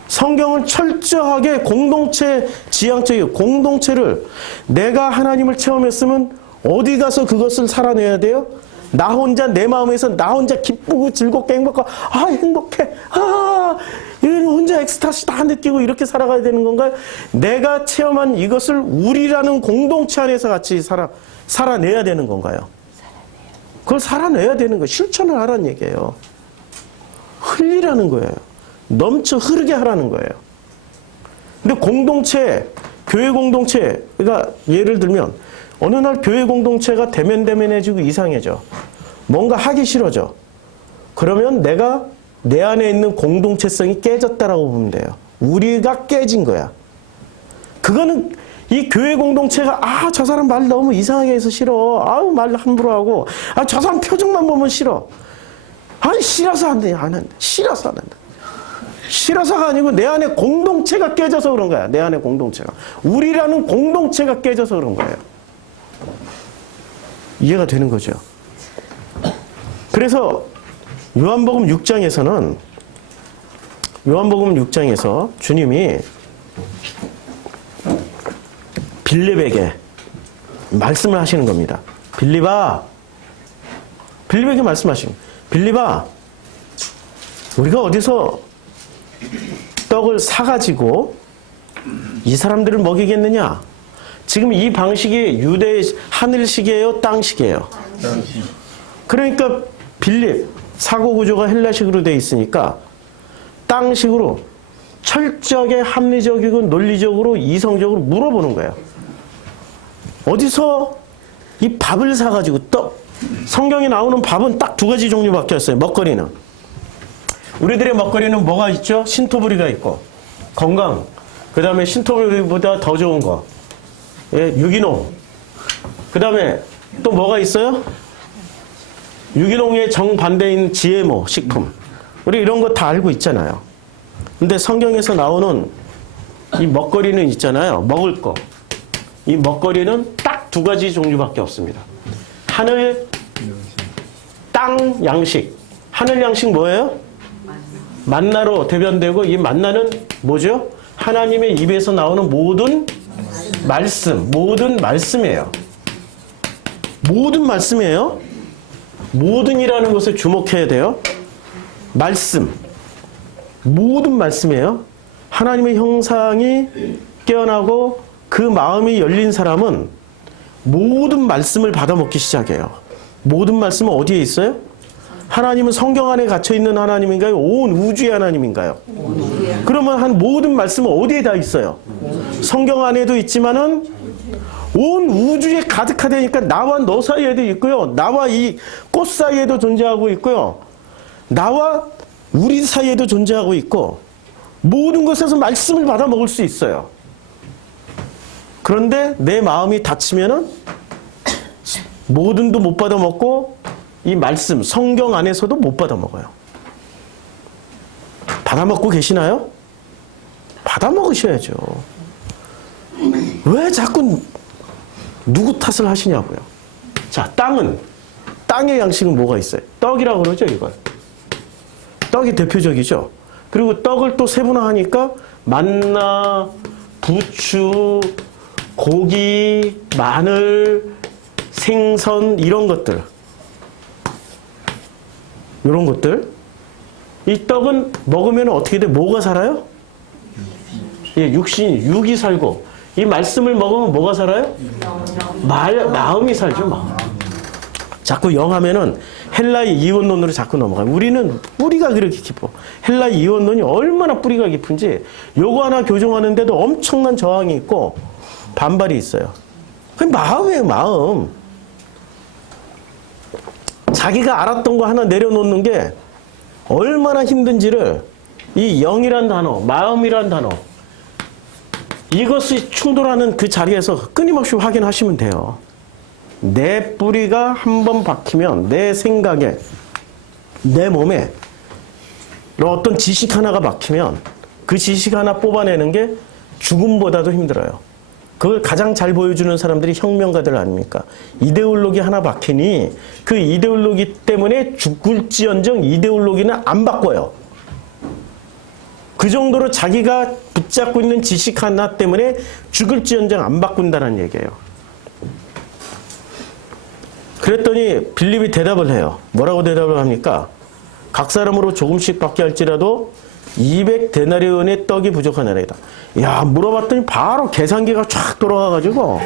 성경은 철저하게 공동체 지향적이에요. 공동체를 내가 하나님을 체험했으면 어디 가서 그것을 살아내야 돼요? 나 혼자 내 마음에서 나 혼자 기쁘고 즐겁게 행복하고 행복해 이런 혼자 엑스타시 다 느끼고 이렇게 살아가야 되는 건가요? 내가 체험한 이것을 우리라는 공동체 안에서 같이 살아내야 되는 건가요? 그걸 살아내야 되는 거예요. 실천을 하라는 얘기예요. 흘리라는 거예요. 넘쳐 흐르게 하라는 거예요. 근데 공동체, 교회 공동체가 예를 들면 어느 날 교회 공동체가 대면해지고 이상해져. 뭔가 하기 싫어져. 그러면 내가 내 안에 있는 공동체성이 깨졌다라고 보면 돼요. 우리가 깨진 거야. 그거는 이 교회 공동체가 저 사람 말 너무 이상하게 해서 싫어. 말 함부로 하고 저 사람 표정만 보면 싫어. 싫어서 안 돼. 안 한다. 싫어서 안 한다. 싫어서가 아니고 내 안에 공동체가 깨져서 그런 거야. 내 안에 공동체가. 우리라는 공동체가 깨져서 그런 거예요. 이해가 되는 거죠. 그래서 요한복음 6장에서 주님이 빌립에게 말씀을 하시는 겁니다. 빌립에게 말씀하시는 거예요. 빌립아, 우리가 어디서 떡을 사가지고 이 사람들을 먹이겠느냐? 지금 이 방식이 유대 하늘식이에요? 땅식이에요? 그러니까 빌립, 사고구조가 헬라식으로 되어 있으니까 땅식으로 철저하게 합리적이고 논리적으로 이성적으로 물어보는 거예요. 어디서 이 밥을 사가지고 성경에 나오는 밥은 딱 두 가지 종류밖에 없어요. 먹거리는. 우리들의 먹거리는 뭐가 있죠? 신토부리가 있고 건강. 그 다음에 신토부리보다 더 좋은 거. 예, 유기농. 그 다음에 또 뭐가 있어요? 유기농의 정반대인 GMO 식품. 우리 이런 거 다 알고 있잖아요. 근데 성경에서 나오는 이 먹거리는 있잖아요. 먹을 거. 이 먹거리는 딱 두 가지 종류밖에 없습니다. 하늘, 땅 양식. 하늘 양식 뭐예요? 만나로 대변되고 이 만나는 뭐죠? 하나님의 입에서 나오는 모든 말씀. 모든 말씀이에요. 모든 말씀이에요. 모든이라는 것에 주목해야 돼요. 말씀. 모든 말씀이에요. 하나님의 형상이 깨어나고 그 마음이 열린 사람은 모든 말씀을 받아먹기 시작해요. 모든 말씀은 어디에 있어요? 하나님은 성경 안에 갇혀있는 하나님인가요? 온 우주의 하나님인가요? 그러면 모든 말씀은 어디에 다 있어요? 성경 안에도 있지만은 온 우주에 가득하다니까 나와 너 사이에도 있고요. 나와 이 꽃 사이에도 존재하고 있고요. 나와 우리 사이에도 존재하고 있고 모든 것에서 말씀을 받아 먹을 수 있어요. 그런데 내 마음이 닫히면은 뭐든도 못 받아 먹고 이 말씀, 성경 안에서도 못 받아 먹어요. 받아 먹고 계시나요? 받아 먹으셔야죠. 왜 자꾸 누구 탓을 하시냐고요. 자, 땅의 양식은 뭐가 있어요? 떡이라고 그러죠, 이걸. 떡이 대표적이죠. 그리고 떡을 또 세분화하니까 만나, 부추, 고기, 마늘, 생선 이런 것들. 이런 것들. 이 떡은 먹으면 어떻게 돼? 뭐가 살아요? 예, 육이 살고 이 말씀을 먹으면 뭐가 살아요? 마음이 살죠. 마음. 자꾸 영하면은 헬라의 이원론으로 자꾸 넘어가요. 우리는 뿌리가 그렇게 깊어. 헬라의 이원론이 얼마나 뿌리가 깊은지 요거 하나 교정하는데도 엄청난 저항이 있고 반발이 있어요. 그게 마음이에요, 마음. 자기가 알았던 거 하나 내려놓는 게 얼마나 힘든지를 이 영이란 단어, 마음이란 단어 이것이 충돌하는 그 자리에서 끊임없이 확인하시면 돼요. 내 뿌리가 한번 박히면 내 생각에 내 몸에 어떤 지식 하나가 박히면 그 지식 하나 뽑아내는 게 죽음보다도 힘들어요. 그걸 가장 잘 보여주는 사람들이 혁명가들 아닙니까? 이데올로기 하나 박히니 그 이데올로기 때문에 죽을지언정 이데올로기는 안 바꿔요. 그 정도로 자기가 붙잡고 있는 지식 하나 때문에 죽을지언정 안 바꾼다는 얘기예요. 그랬더니 빌립이 대답을 해요. 뭐라고 대답을 합니까? 각 사람으로 조금씩 받게 할지라도 200데나리온의 떡이 부족하나이다. 야, 물어봤더니 바로 계산기가 쫙 돌아가가지고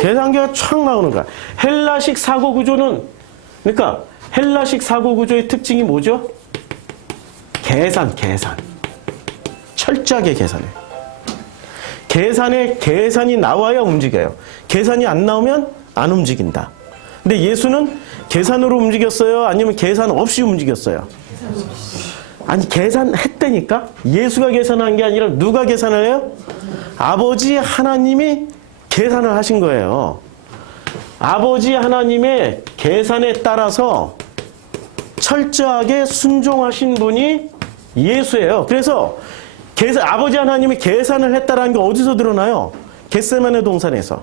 계산기가 쫙 나오는 거야. 헬라식 사고구조는 그러니까 헬라식 사고구조의 특징이 뭐죠? 계산. 철저하게 계산해. 계산이 나와야 움직여요. 계산이 안 나오면 안 움직인다. 근데 예수는 계산으로 움직였어요? 아니면 계산 없이 움직였어요? 아니, 계산했다니까? 예수가 계산한 게 아니라 누가 계산을 해요? 아버지 하나님이 계산을 하신 거예요. 아버지 하나님의 계산에 따라서 철저하게 순종하신 분이 예수예요. 그래서 아버지 하나님이 계산을 했다라는 게 어디서 드러나요? 겟세마네 동산에서.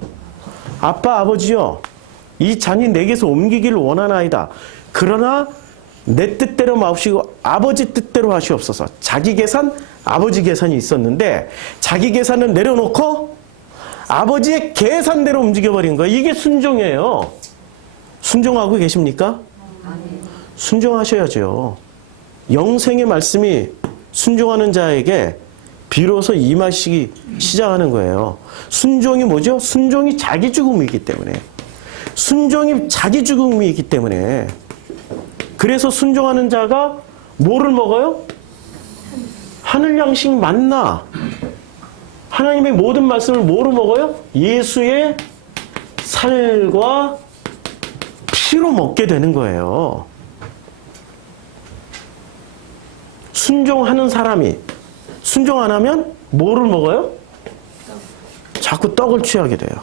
아빠, 아버지요, 이 잔이 내게서 옮기기를 원하나이다. 그러나 내 뜻대로 마옵시고 아버지 뜻대로 하시옵소서. 자기 계산, 아버지 계산이 있었는데 자기 계산을 내려놓고 아버지의 계산대로 움직여버린 거예요. 이게 순종이에요. 순종하고 계십니까? 순종하셔야죠. 영생의 말씀이 순종하는 자에게 비로소 임하시기 시작하는 거예요. 순종이 뭐죠? 순종이 자기 죽음이기 때문에. 순종이 자기 죽음이기 때문에. 그래서 순종하는 자가 뭐를 먹어요? 하늘 양식 만나. 하나님의 모든 말씀을 뭐로 먹어요? 예수의 살과 피로 먹게 되는 거예요. 순종하는 사람이 순종 안 하면 뭐를 먹어요? 자꾸 떡을 취하게 돼요.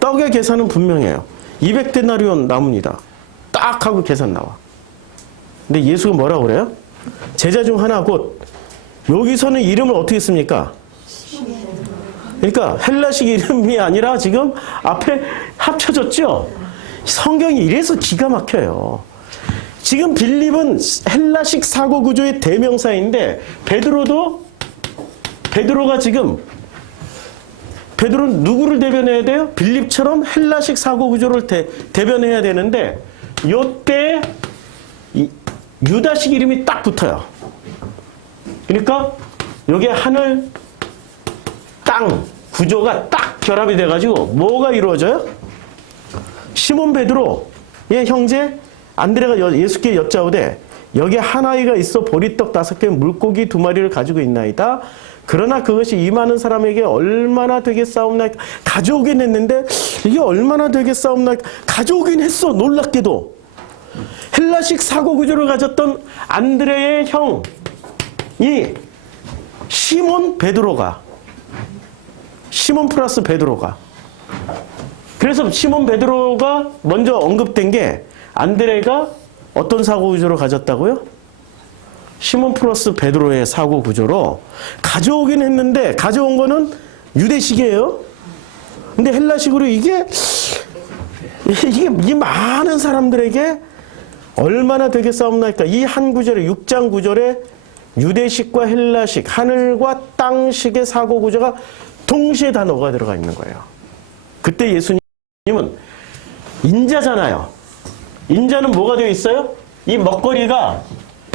떡의 계산은 분명해요. 200데나리온 남습니다. 딱 하고 계산 나와. 근데 예수가 뭐라고 그래요? 제자 중 하나 곧 여기서는 이름을 어떻게 씁니까? 그러니까 헬라식 이름이 아니라 지금 앞에 합쳐졌죠? 성경이 이래서 기가 막혀요. 지금 빌립은 헬라식 사고 구조의 대명사인데 베드로는 누구를 대변해야 돼요? 빌립처럼 헬라식 사고 구조를 대변해야 되는데 이때 유다식 이름이 딱 붙어요. 그러니까 여기 하늘, 땅 구조가 딱 결합이 돼가지고 뭐가 이루어져요? 시몬 베드로의 형제 안드레가 예수께 여짜오되 여기 한 아이가 있어 보리떡 5개 물고기 2마리를 가지고 있나이다. 그러나 그것이 임하는 사람에게 얼마나 되겠사옵나이까. 가져오긴 했는데 이게 얼마나 되겠사옵나이까. 가져오긴 했어. 놀랍게도 헬라식 사고 구조를 가졌던 안드레의 형이 시몬 플러스 베드로가. 그래서 시몬 베드로가 먼저 언급된 게 안드레가 어떤 사고 구조를 가졌다고요? 시몬 플러스 베드로의 사고 구조로 가져오긴 했는데 가져온 거는 유대식이에요. 근데 헬라식으로 이게 많은 사람들에게 얼마나 되겠사옵나이까. 이 한 구절에 6장 구절에 유대식과 헬라식, 하늘과 땅식의 사고 구조가 동시에 다 녹아 들어가 있는 거예요. 그때 예수님은 인자잖아요. 인자는 뭐가 되어 있어요? 이 먹거리가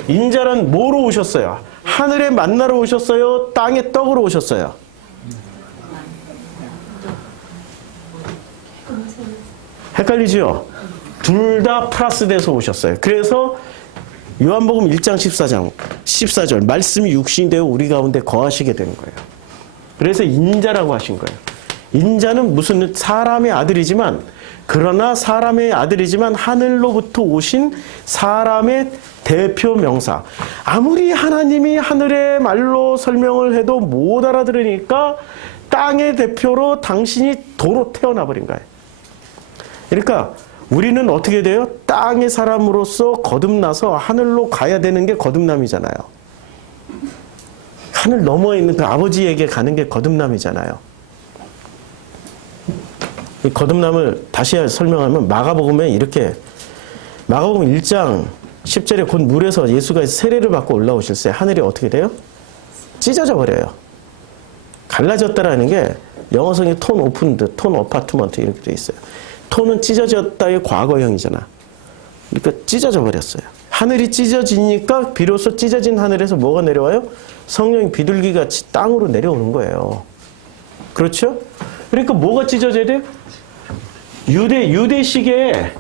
인자는 뭐로 오셨어요? 하늘의 만나로 오셨어요? 땅의 떡으로 오셨어요? 헷갈리지요? 둘 다 플러스 돼서 오셨어요. 그래서 요한복음 1장 14절 말씀이 육신이 되어 우리 가운데 거하시게 되는 거예요. 그래서 인자라고 하신 거예요. 인자는 무슨 사람의 아들이지만 그러나 사람의 아들이지만 하늘로부터 오신 사람의 대표 명사. 아무리 하나님이 하늘의 말로 설명을 해도 못 알아들으니까 땅의 대표로 당신이 도로 태어나 버린 거예요. 그러니까 우리는 어떻게 돼요? 땅의 사람으로서 거듭나서 하늘로 가야 되는 게 거듭남이잖아요. 하늘 너머에 있는 그 아버지에게 가는 게 거듭남이잖아요. 이 거듭남을 다시 설명하면 마가복음에 이렇게 마가복음 1장 10절에 곧 물에서 예수가 세례를 받고 올라오실 때 하늘이 어떻게 돼요? 찢어져 버려요. 갈라졌다라는 게 영어성이 톤 오픈드, 톤 어파트먼트 이렇게 돼 있어요. 톤은 찢어졌다의 과거형이잖아. 그러니까 찢어져 버렸어요. 하늘이 찢어지니까 비로소 찢어진 하늘에서 뭐가 내려와요? 성령이 비둘기같이 땅으로 내려오는 거예요. 그렇죠? 그러니까 뭐가 찢어져야 돼요? 유대식의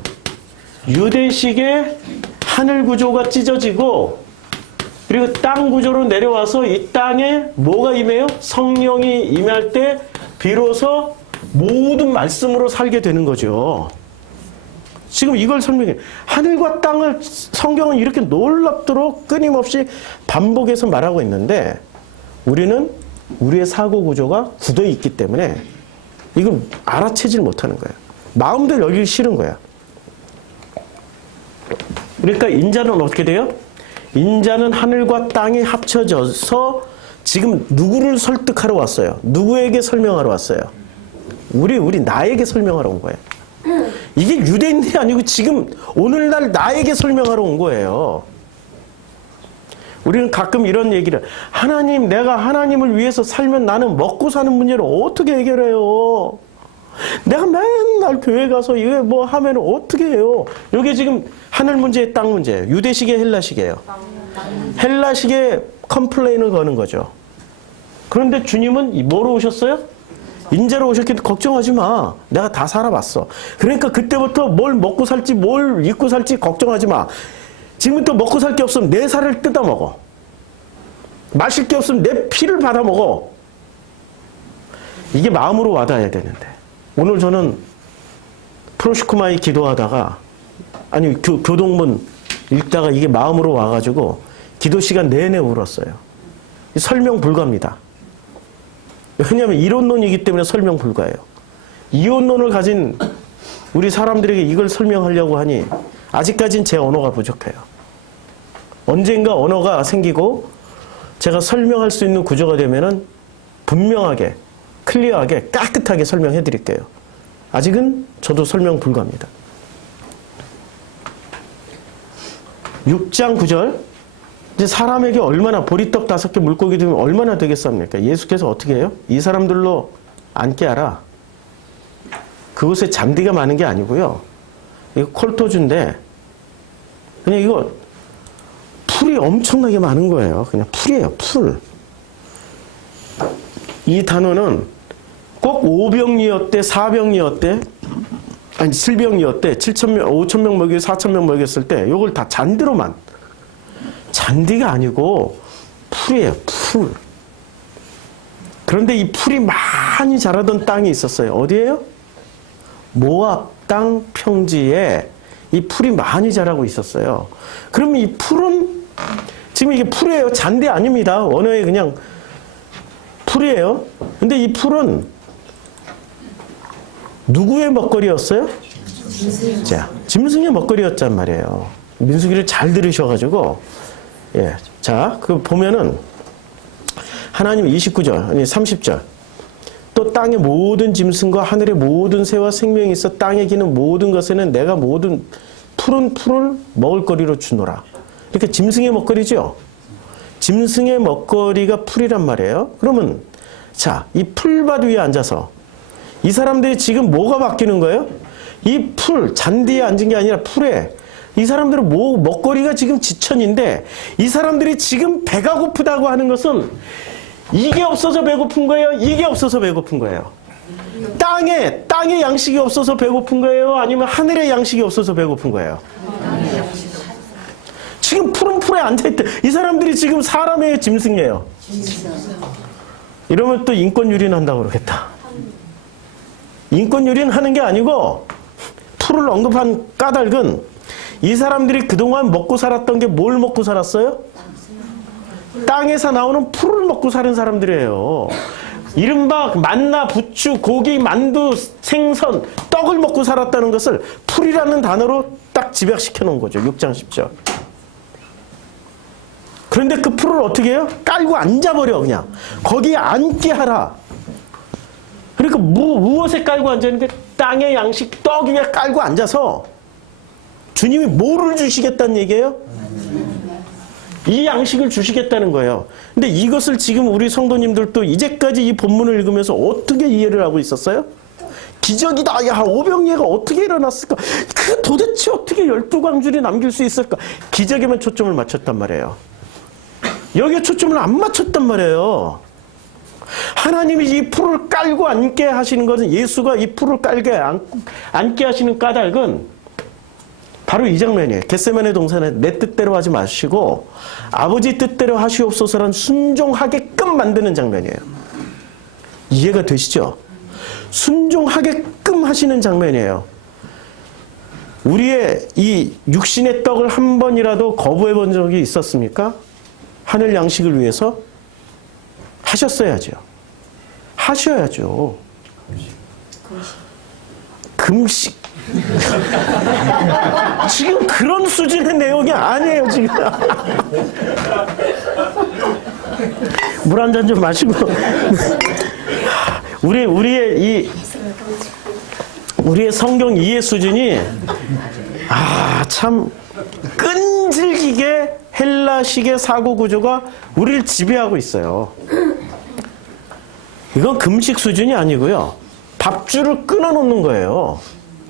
하늘 구조가 찢어지고 그리고 땅 구조로 내려와서 이 땅에 뭐가 임해요? 성령이 임할 때 비로소 모든 말씀으로 살게 되는 거죠. 지금 이걸 설명해요. 하늘과 땅을 성경은 이렇게 놀랍도록 끊임없이 반복해서 말하고 있는데 우리는 우리의 사고 구조가 굳어 있기 때문에 이걸 알아채질 못하는 거예요. 마음대로 열기 싫은 거야. 그러니까 인자는 어떻게 돼요? 인자는 하늘과 땅이 합쳐져서 지금 누구를 설득하러 왔어요? 누구에게 설명하러 왔어요? 우리 나에게 설명하러 온 거예요. 이게 유대인들이 아니고 지금 오늘날 나에게 설명하러 온 거예요. 우리는 가끔 이런 얘기를, 하나님, 내가 하나님을 위해서 살면 나는 먹고 사는 문제를 어떻게 해결해요? 내가 맨날 교회 가서 이거 뭐 하면 어떻게 해요? 이게 지금 하늘 문제의 땅 문제예요. 유대식의 헬라식이에요. 헬라식의 컴플레인을 거는 거죠. 그런데 주님은 뭐로 오셨어요? 인자로 오셨기 때문에 걱정하지 마. 내가 다 살아봤어. 그러니까 그때부터 뭘 먹고 살지 뭘 입고 살지 걱정하지 마. 지금부터 먹고 살 게 없으면 내 살을 뜯어 먹어. 마실 게 없으면 내 피를 받아 먹어. 이게 마음으로 와닿아야 되는데. 오늘 저는 프로시쿠마이 기도하다가 아니 교동문 읽다가 이게 마음으로 와가지고 기도 시간 내내 울었어요. 설명 불가입니다. 왜냐하면 이론론이기 때문에 설명 불가예요. 이론론을 가진 우리 사람들에게 이걸 설명하려고 하니 아직까지는 제 언어가 부족해요. 언젠가 언어가 생기고 제가 설명할 수 있는 구조가 되면은 분명하게, 클리어하게, 깨끗하게 설명해 드릴게요. 아직은 저도 설명 불가입니다. 6장 9절. 이제 사람에게 얼마나 보리떡 5개 물고기 되면 얼마나 되겠습니까? 예수께서 어떻게 해요? 이 사람들로 앉게 하라. 그곳에 잔디가 많은 게 아니고요. 이거 콜토주인데 그냥 이거 풀이 엄청나게 많은 거예요. 그냥 풀이에요. 풀. 이 단어는 꼭 5병이었대, 4병이었대, 아니 7병이었대, 7,000명, 5,000명 먹이고 4,000명 먹였을 때 이걸 다 잔디로만. 잔디가 아니고 풀이에요. 풀. 그런데 이 풀이 많이 자라던 땅이 있었어요. 어디예요? 모압 땅 평지에 이 풀이 많이 자라고 있었어요. 그러면 이 풀은 지금 이게 풀이에요. 잔디 아닙니다. 원어에 그냥 풀이에요. 근데 이 풀은 누구의 먹거리였어요? 자, 짐승의 먹거리였단 말이에요. 민수기를 잘 들으셔가지고 예. 자, 그 보면은 하나님 29절, 아니 30절. 또 땅의 모든 짐승과 하늘의 모든 새와 생명이 있어 땅에 기는 모든 것에는 내가 모든 푸른 풀을 먹을거리로 주노라. 이렇게 짐승의 먹거리죠. 짐승의 먹거리가 풀이란 말이에요. 그러면 자, 이 풀밭 위에 앉아서 이 사람들이 지금 뭐가 바뀌는 거예요? 이 풀, 잔디에 앉은 게 아니라 풀에 이 사람들은 먹거리가 지금 지천인데 이 사람들이 지금 배가 고프다고 하는 것은 이게 없어서 배고픈 거예요? 이게 없어서 배고픈 거예요? 땅에 양식이 없어서 배고픈 거예요? 아니면 하늘에 양식이 없어서 배고픈 거예요? 지금 푸른 풀에 앉아있대. 이 사람들이 지금 사람의 짐승이에요. 이러면 또 인권 유린한다고 그러겠다. 인권 유린하는 게 아니고 풀을 언급한 까닭은 이 사람들이 그동안 먹고 살았던 게 뭘 먹고 살았어요? 땅에서 나오는 풀을 먹고 사는 사람들이에요. 이른바 만나, 부추, 고기, 만두, 생선, 떡을 먹고 살았다는 것을 풀이라는 단어로 딱 집약시켜 놓은 거죠. 6장 10절. 그런데 그 풀을 어떻게 해요? 깔고 앉아버려 그냥. 거기에 앉게 하라. 그러니까 무엇에 깔고 앉았는데 땅의 양식 떡 위에 깔고 앉아서 주님이 뭐를 주시겠다는 얘기예요? 이 양식을 주시겠다는 거예요. 근데 이것을 지금 우리 성도님들도 이제까지 이 본문을 읽으면서 어떻게 이해를 하고 있었어요? 기적이다. 야, 오병이어가 어떻게 일어났을까? 그 도대체 어떻게 12광줄이 남길 수 있을까? 기적에만 초점을 맞췄단 말이에요. 여기에 초점을 안 맞췄단 말이에요. 하나님이 이 풀을 깔고 앉게 하시는 것은 예수가 이 풀을 깔게 앉게 하시는 까닭은 바로 이 장면이에요. 겟세마네 동산에 내 뜻대로 하지 마시고 아버지 뜻대로 하시옵소서란 순종하게끔 만드는 장면이에요. 이해가 되시죠? 순종하게끔 하시는 장면이에요. 우리의 이 육신의 떡을 한 번이라도 거부해 본 적이 있었습니까? 하늘 양식을 위해서? 하셨어야죠. 하셔야죠. 금식. 지금 그런 수준의 내용이 아니에요, 지금. 물 한 잔 좀 마시고. 우리의 성경 이해 수준이, 참, 끈질기게 헬라식의 사고 구조가 우리를 지배하고 있어요. 이건 금식 수준이 아니고요. 밥줄을 끊어놓는 거예요.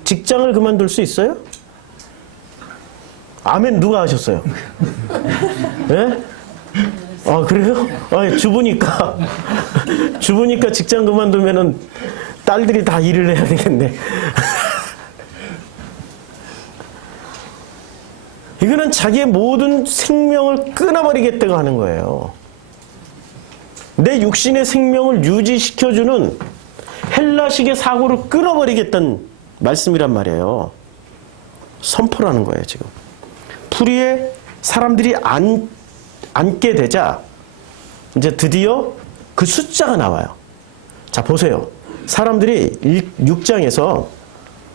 직장을 그만둘 수 있어요? 아멘 누가 하셨어요? 예? 그래요? 주부니까. 주부니까 직장 그만두면은 딸들이 다 일을 해야 되겠네. 이거는 자기의 모든 생명을 끊어버리겠다고 하는 거예요. 내 육신의 생명을 유지시켜주는 헬라식의 사고를 끊어버리겠다는 말씀이란 말이에요. 선포라는 거예요, 지금. 풀이에 사람들이 앉게 되자 이제 드디어 그 숫자가 나와요. 자, 보세요. 사람들이 6장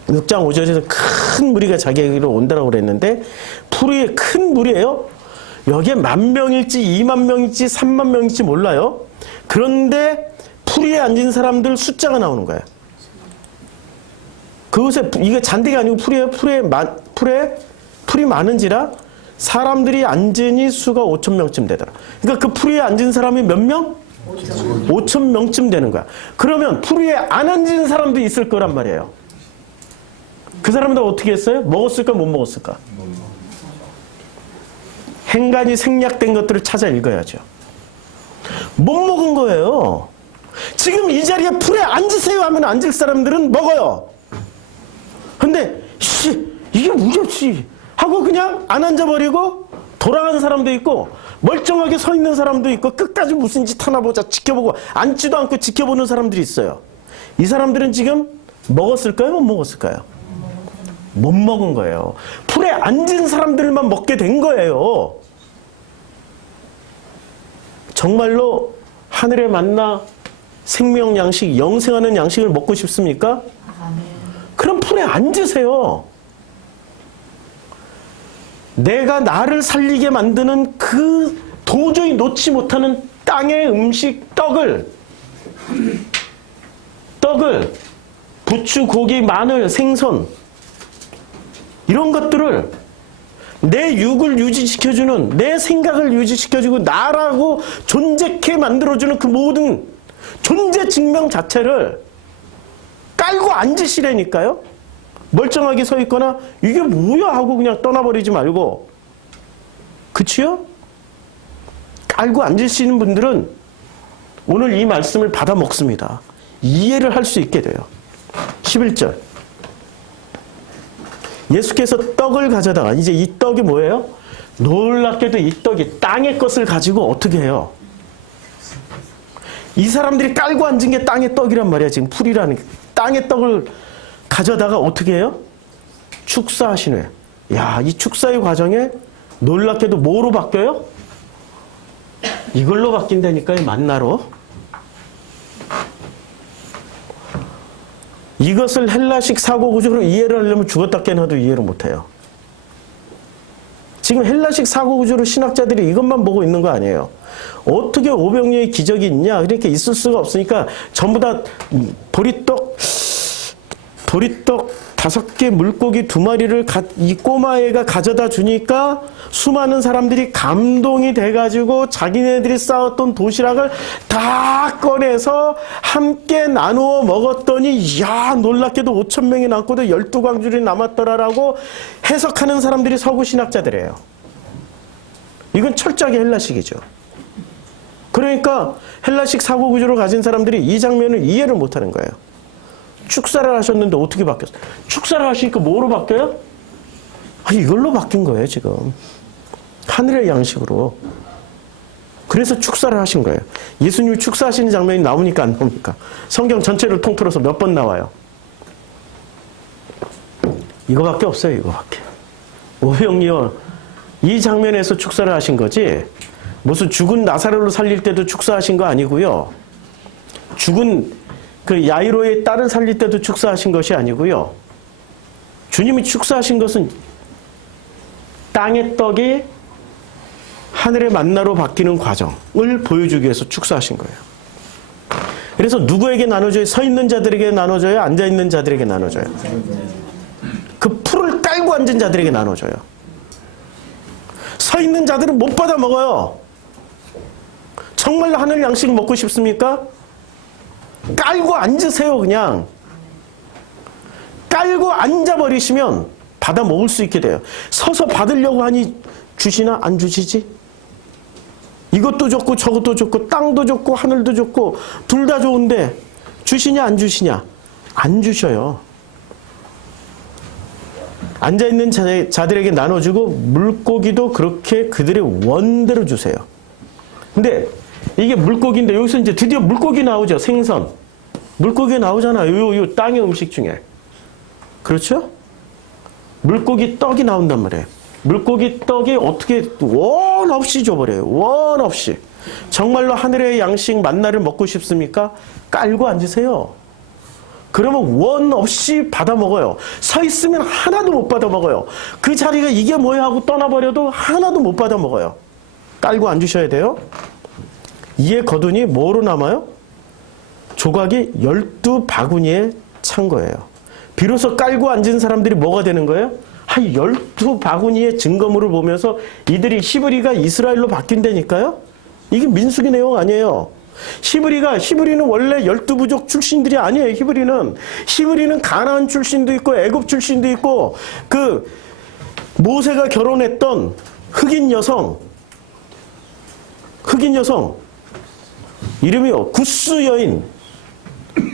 5절에서 큰 무리가 자기에게로 온다라고 그랬는데 풀이에 큰 무리예요. 여기에 10,000명일지 20,000명일지 30,000명일지 몰라요. 그런데 풀이에 앉은 사람들 숫자가 나오는 거예요. 그것에 이게 잔디가 아니고 풀이 많은지라 사람들이 앉으니 수가 5,000명쯤 되더라. 그러니까 그 풀 위에 앉은 사람이 몇 명? 5,000명쯤 되는 거야. 그러면 풀 위에 안 앉은 사람도 있을 거란 말이에요. 그 사람들 어떻게 했어요? 먹었을까 못 먹었을까? 행간이 생략된 것들을 찾아 읽어야죠. 못 먹은 거예요. 지금 이 자리에 풀에 앉으세요 하면 앉을 사람들은 먹어요. 근데 이게 뭐지? 하고 그냥 안 앉아버리고 돌아가는 사람도 있고 멀쩡하게 서 있는 사람도 있고 끝까지 무슨 짓 하나 보자 지켜보고 앉지도 않고 지켜보는 사람들이 있어요. 이 사람들은 지금 먹었을까요? 못 먹었을까요? 못 먹은 거예요. 풀에 앉은 사람들만 먹게 된 거예요. 정말로 하늘의 만나 생명 양식, 영생하는 양식을 먹고 싶습니까? 그럼 풀에 앉으세요. 내가 나를 살리게 만드는 그 도저히 놓지 못하는 땅의 음식 떡을 부추, 고기, 마늘, 생선 이런 것들을 내 육을 유지시켜주는 내 생각을 유지시켜주고 나라고 존재케 만들어주는 그 모든 존재 증명 자체를 깔고 앉으시라니까요. 멀쩡하게 서 있거나 이게 뭐야 하고 그냥 떠나버리지 말고, 그치요? 깔고 앉으시는 분들은 오늘 이 말씀을 받아 먹습니다. 이해를 할 수 있게 돼요. 11절. 예수께서 떡을 가져다가, 이제 이 떡이 뭐예요? 놀랍게도 이 떡이 땅의 것을 가지고 어떻게 해요? 이 사람들이 깔고 앉은 게 땅의 떡이란 말이야. 지금 풀이라는 게. 땅의 떡을 가져다가 어떻게 해요? 축사하시네. 야, 이 축사의 과정에 놀랍게도 뭐로 바뀌어요? 이걸로 바뀐다니까요. 만나로. 이것을 헬라식 사고구조로 이해를 하려면 죽었다 깨나도 이해를 못해요. 지금 헬라식 사고구조로 신학자들이 이것만 보고 있는 거 아니에요. 어떻게 오병이어의 기적이 있냐? 그러니까 있을 수가 없으니까 전부 다 보리떡 5개, 물고기 2마리를 이 꼬마애가 가져다 주니까 수많은 사람들이 감동이 돼가지고 자기네들이 쌓았던 도시락을 다 꺼내서 함께 나누어 먹었더니 야, 놀랍게도 5,000명이 남고도 12광줄이 남았더라라고 해석하는 사람들이 서구 신학자들이에요. 이건 철저하게 헬라식이죠. 그러니까 헬라식 사고구조를 가진 사람들이 이 장면을 이해를 못하는 거예요. 축사를 하셨는데 어떻게 바뀌었어요? 축사를 하시니까 뭐로 바뀌어요? 이걸로 바뀐 거예요, 지금. 하늘의 양식으로. 그래서 축사를 하신 거예요. 예수님이 축사하시는 장면이 나오니까 안 나옵니까? 성경 전체를 통틀어서 몇 번 나와요? 이거밖에 없어요, 이거밖에. 오병이어 이 장면에서 축사를 하신 거지, 무슨 죽은 나사로를 살릴 때도 축사하신 거 아니고요. 죽은 그 야이로의 딸을 살릴 때도 축사하신 것이 아니고요. 주님이 축사하신 것은 땅의 떡이 하늘의 만나로 바뀌는 과정을 보여주기 위해서 축사하신 거예요. 그래서 누구에게 나눠줘요? 서 있는 자들에게 나눠줘요? 앉아 있는 자들에게 나눠줘요? 그 풀을 깔고 앉은 자들에게 나눠줘요. 서 있는 자들은 못 받아 먹어요. 정말로 하늘 양식 먹고 싶습니까? 깔고 앉으세요. 그냥 깔고 앉아버리시면 받아 먹을 수 있게 돼요. 서서 받으려고 하니 주시나 안 주시지? 이것도 좋고 저것도 좋고 땅도 좋고 하늘도 좋고 둘 다 좋은데 주시냐 안 주시냐? 안 주셔요. 앉아있는 자들에게 나눠주고 물고기도 그렇게 그들의 원대로 주세요. 근데 이게 물고기인데 여기서 이제 드디어 물고기 나오죠. 생선. 물고기 나오잖아요. 요 땅의 음식 중에. 그렇죠? 물고기 떡이 나온단 말이에요. 물고기 떡이 어떻게 원 없이 줘버려요. 원 없이. 정말로 하늘의 양식 만나를 먹고 싶습니까? 깔고 앉으세요. 그러면 원 없이 받아 먹어요. 서 있으면 하나도 못 받아 먹어요. 그 자리가 이게 뭐야 하고 떠나버려도 하나도 못 받아 먹어요. 깔고 앉으셔야 돼요. 이에 거두니 뭐로 남아요? 조각이 12바구니에 찬 거예요. 비로소 깔고 앉은 사람들이 뭐가 되는 거예요? 한 12바구니의 증거물을 보면서 이들이 히브리가 이스라엘로 바뀐다니까요? 이게 민수기 내용 아니에요. 히브리는 원래 12부족 출신들이 아니에요. 히브리는 가나안 출신도 있고 애굽 출신도 있고 그 모세가 결혼했던 흑인 여성 이름이요. 구스 여인,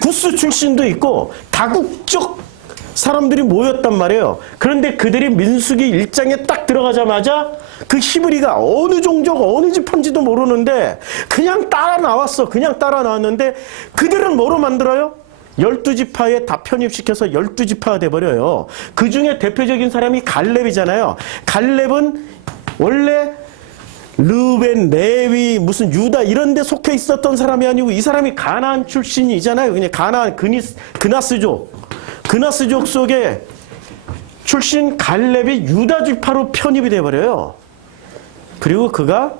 구스 출신도 있고 다국적 사람들이 모였단 말이에요. 그런데 그들이 민수기 1장에 딱 들어가자마자 그 히브리가 어느 종족 어느 지파인지도 모르는데 그냥 따라 나왔어. 그냥 따라 나왔는데 그들은 뭐로 만들어요? 12지파에 다 편입시켜서 12지파가 돼버려요. 그 중에 대표적인 사람이 갈렙이잖아요. 갈렙은 원래 르벤, 레위, 무슨 유다 이런 데 속해 있었던 사람이 아니고 이 사람이 가나안 출신이잖아요. 그냥 가나안 그나스족 속에 출신 갈렙이 유다 지파로 편입이 돼버려요. 그리고 그가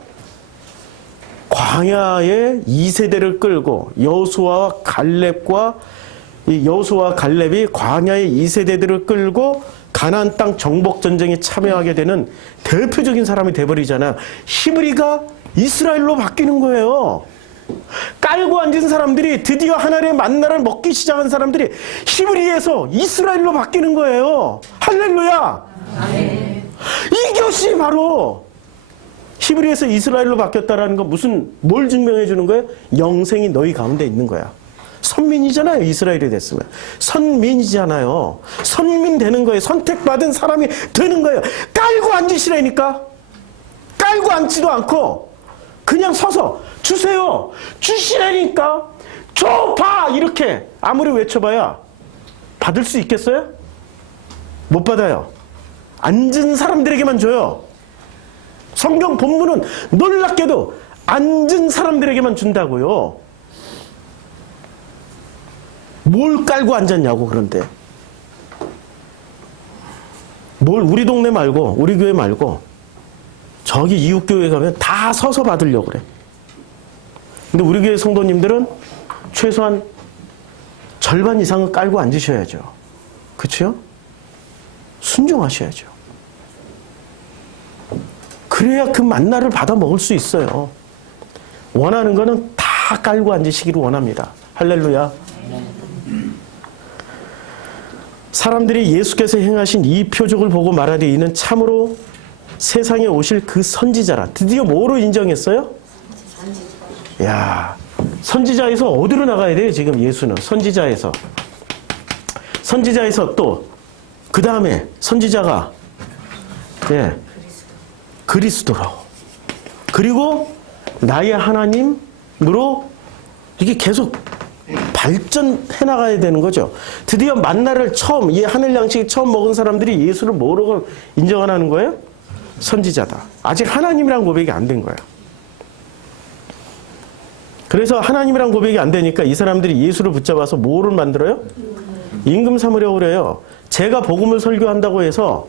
광야의 2세대를 끌고 여호수아와 갈렙이 광야의 2세대들을 끌고 가나안 땅 정복 전쟁에 참여하게 되는 대표적인 사람이 돼버리잖아요. 히브리가 이스라엘로 바뀌는 거예요. 깔고 앉은 사람들이 드디어 하나님의 만나를 먹기 시작한 사람들이 히브리에서 이스라엘로 바뀌는 거예요. 할렐루야. 아멘. 이것이 바로 히브리에서 이스라엘로 바뀌었다라는 건 뭘 증명해 주는 거예요? 영생이 너희 가운데 있는 거야. 선민이잖아요. 이스라엘이 됐으면. 선민이잖아요. 선민 되는 거예요. 선택받은 사람이 되는 거예요. 깔고 앉으시라니까. 깔고 앉지도 않고 그냥 서서 주세요. 주시라니까. 줘봐. 이렇게 아무리 외쳐봐야 받을 수 있겠어요? 못 받아요. 앉은 사람들에게만 줘요. 성경 본문은 놀랍게도 앉은 사람들에게만 준다고요. 뭘 깔고 앉았냐고. 그런데 뭘 우리 동네 말고 우리 교회 말고 저기 이웃교회 가면 다 서서 받으려고 그래. 근데 우리 교회 성도님들은 최소한 절반 이상은 깔고 앉으셔야죠. 그렇죠? 순종하셔야죠. 그래야 그 만나를 받아 먹을 수 있어요. 원하는 거는 다 깔고 앉으시기를 원합니다. 할렐루야. 사람들이 예수께서 행하신 이 표적을 보고 말하되 이는 참으로 세상에 오실 그 선지자라. 드디어 뭐로 인정했어요? 야, 선지자에서 어디로 나가야 돼요? 지금 예수는 선지자에서 또 그 다음에 선지자가 그리스도로, 그리고 나의 하나님으로 이게 계속 발전해 나가야 되는 거죠. 드디어 만나를 처음, 이 하늘 양식 처음 먹은 사람들이 예수를 뭐라고 인정하는 거예요? 선지자다. 아직 하나님이란 고백이 안 된 거예요. 그래서 하나님이란 고백이 안 되니까 이 사람들이 예수를 붙잡아서 뭐를 만들어요? 임금 삼으려고 그래요. 제가 복음을 설교한다고 해서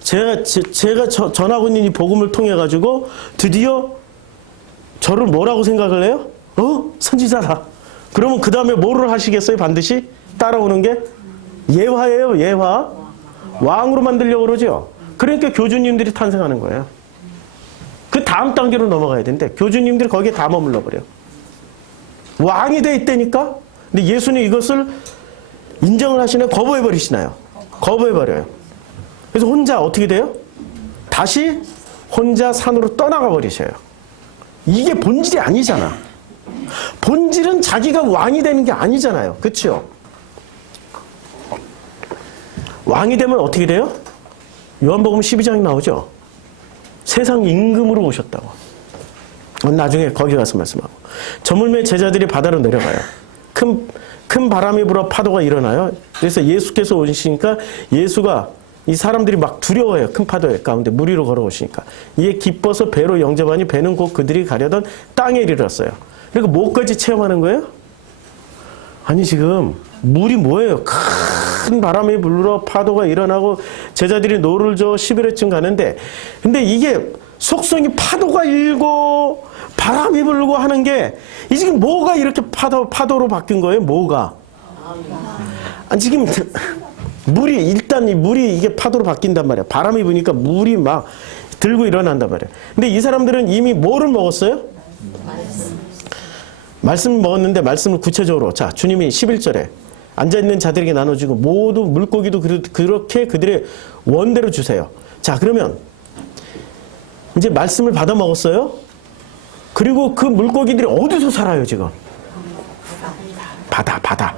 제가 전하고 있는 이 복음을 통해 가지고 드디어 저를 뭐라고 생각을 해요? 선지자다. 그러면 그 다음에 뭐를 하시겠어요? 반드시 따라오는 게 예화예요. 예화. 왕으로 만들려고 그러죠. 그러니까 교주님들이 탄생하는 거예요. 그 다음 단계로 넘어가야 되는데 교주님들이 거기에 다 머물러 버려요. 왕이 돼 있다니까. 근데 예수는 이것을 인정을 하시나요? 거부해 버리시나요? 거부해 버려요. 그래서 혼자 어떻게 돼요? 다시 혼자 산으로 떠나가 버리셔요. 이게 본질이 아니잖아. 본질은 자기가 왕이 되는 게 아니잖아요. 그렇죠? 왕이 되면 어떻게 돼요? 요한복음 12장에 나오죠. 세상 임금으로 오셨다고. 나중에 거기 가서 말씀하고. 저물매 제자들이 바다로 내려가요. 큰 바람이 불어 파도가 일어나요. 그래서 예수께서 오시니까 예수가 이 사람들이 막 두려워해요. 큰 파도 가운데 물 위로 걸어오시니까. 이에 기뻐서 배로 영접하니 배는 곧 그들이 가려던 땅에 이르렀어요. 그러니까 뭐까지 체험하는 거예요? 아니 지금 물이 뭐예요? 큰 바람이 불러 파도가 일어나고 제자들이 노를 저 11회쯤 가는데 근데 이게 속성이 파도가 일고 바람이 불고 하는 게 이 지금 뭐가 이렇게 파도로 바뀐 거예요? 뭐가? 아니 지금 물이 일단 이 물이 이게 파도로 바뀐단 말이야. 바람이 부니까 물이 막 들고 일어난단 말이야. 근데 이 사람들은 이미 뭐를 먹었어요? 말씀 먹었는데 말씀을 구체적으로 자 주님이 11절에 앉아있는 자들에게 나눠주고 모두 물고기도 그렇게 그들의 원대로 주세요. 자 그러면 이제 말씀을 받아 먹었어요. 그리고 그 물고기들이 어디서 살아요 지금? 바다.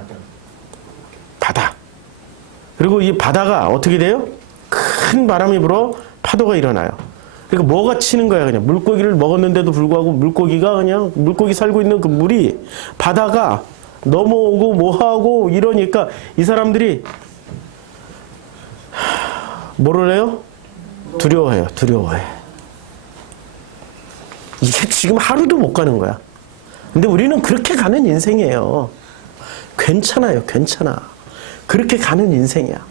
그리고 이 바다가 어떻게 돼요? 큰 바람이 불어 파도가 일어나요. 그러니까 뭐가 치는 거야 그냥 물고기를 먹었는데도 불구하고 물고기가 그냥 물고기 살고 있는 그 물이 바다가 넘어오고 뭐하고 이러니까 이 사람들이 뭐를 해요? 두려워해요. 이게 지금 하루도 못 가는 거야. 근데 우리는 그렇게 가는 인생이에요. 괜찮아요. 그렇게 가는 인생이야.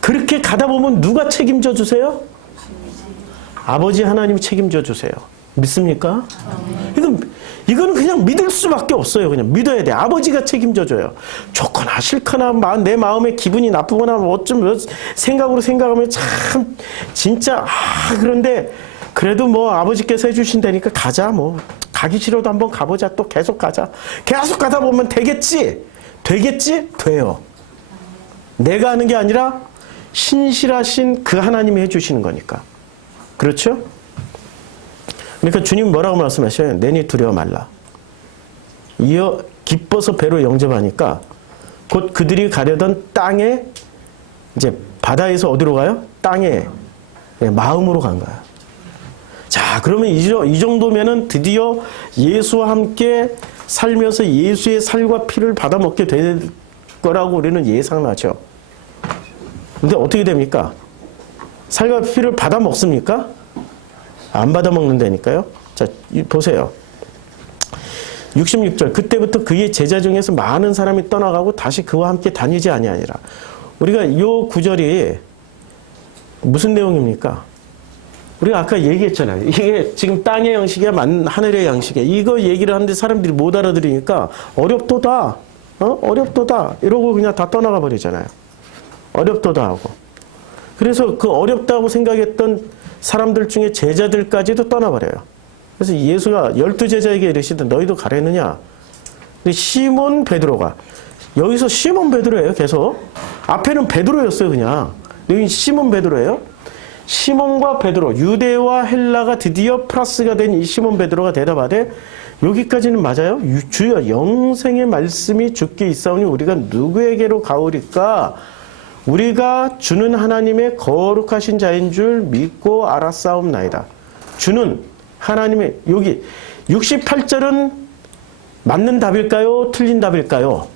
그렇게 가다 보면 누가 책임져 주세요? 아버지 하나님이 책임져 주세요. 믿습니까? 이거는 그냥 믿을 수밖에 없어요. 그냥 믿어야 돼. 아버지가 책임져 줘요. 좋거나 싫거나 내 마음에 기분이 나쁘거나 어쩜 생각하면 참 진짜 그런데 그래도 뭐 아버지께서 해주신다니까 가자 뭐 가기 싫어도 한번 가보자 또 계속 가자. 계속 가다 보면 되겠지? 돼요. 내가 하는 게 아니라 신실하신 그 하나님이 해주시는 거니까. 그렇죠? 그러니까 주님 뭐라고 말씀하셔요? 내니 두려워 말라. 이어 기뻐서 배로 영접하니까 곧 그들이 가려던 땅에 이제 바다에서 어디로 가요? 땅에 마음으로 간 거야. 자, 그러면 이 정도면은 드디어 예수와 함께 살면서 예수의 살과 피를 받아먹게 될 거라고 우리는 예상하죠. 근데 어떻게 됩니까? 살과 피를 받아먹습니까? 안 받아먹는다니까요. 자, 보세요. 66절 그때부터 그의 제자 중에서 많은 사람이 떠나가고 다시 그와 함께 다니지 아니하니라. 우리가 이 구절이 무슨 내용입니까? 우리가 아까 얘기했잖아요. 이게 지금 땅의 양식이야, 하늘의 양식이야. 이거 얘기를 하는데 사람들이 못 알아들으니까 어렵도다, 어렵도다 이러고 그냥 다 떠나가 버리잖아요. 어렵도다 하고. 그래서 그 어렵다고 생각했던 사람들 중에 제자들까지도 떠나버려요. 그래서 예수가 12제자에게 이르시되 너희도 가려느냐? 근데 시몬 베드로가 여기서 시몬 베드로예요. 계속 앞에는 베드로였어요. 그냥 여기 시몬 베드로예요. 시몬과 베드로, 유대와 헬라가 드디어 플러스가 된 이 시몬 베드로가 대답하되 여기까지는 맞아요. 주여 영생의 말씀이 주께 있사오니 우리가 누구에게로 가오리까? 우리가 주는 하나님의 거룩하신 자인 줄 믿고 알았사옵나이다. 주는 하나님의 여기 68절은 맞는 답일까요? 틀린 답일까요?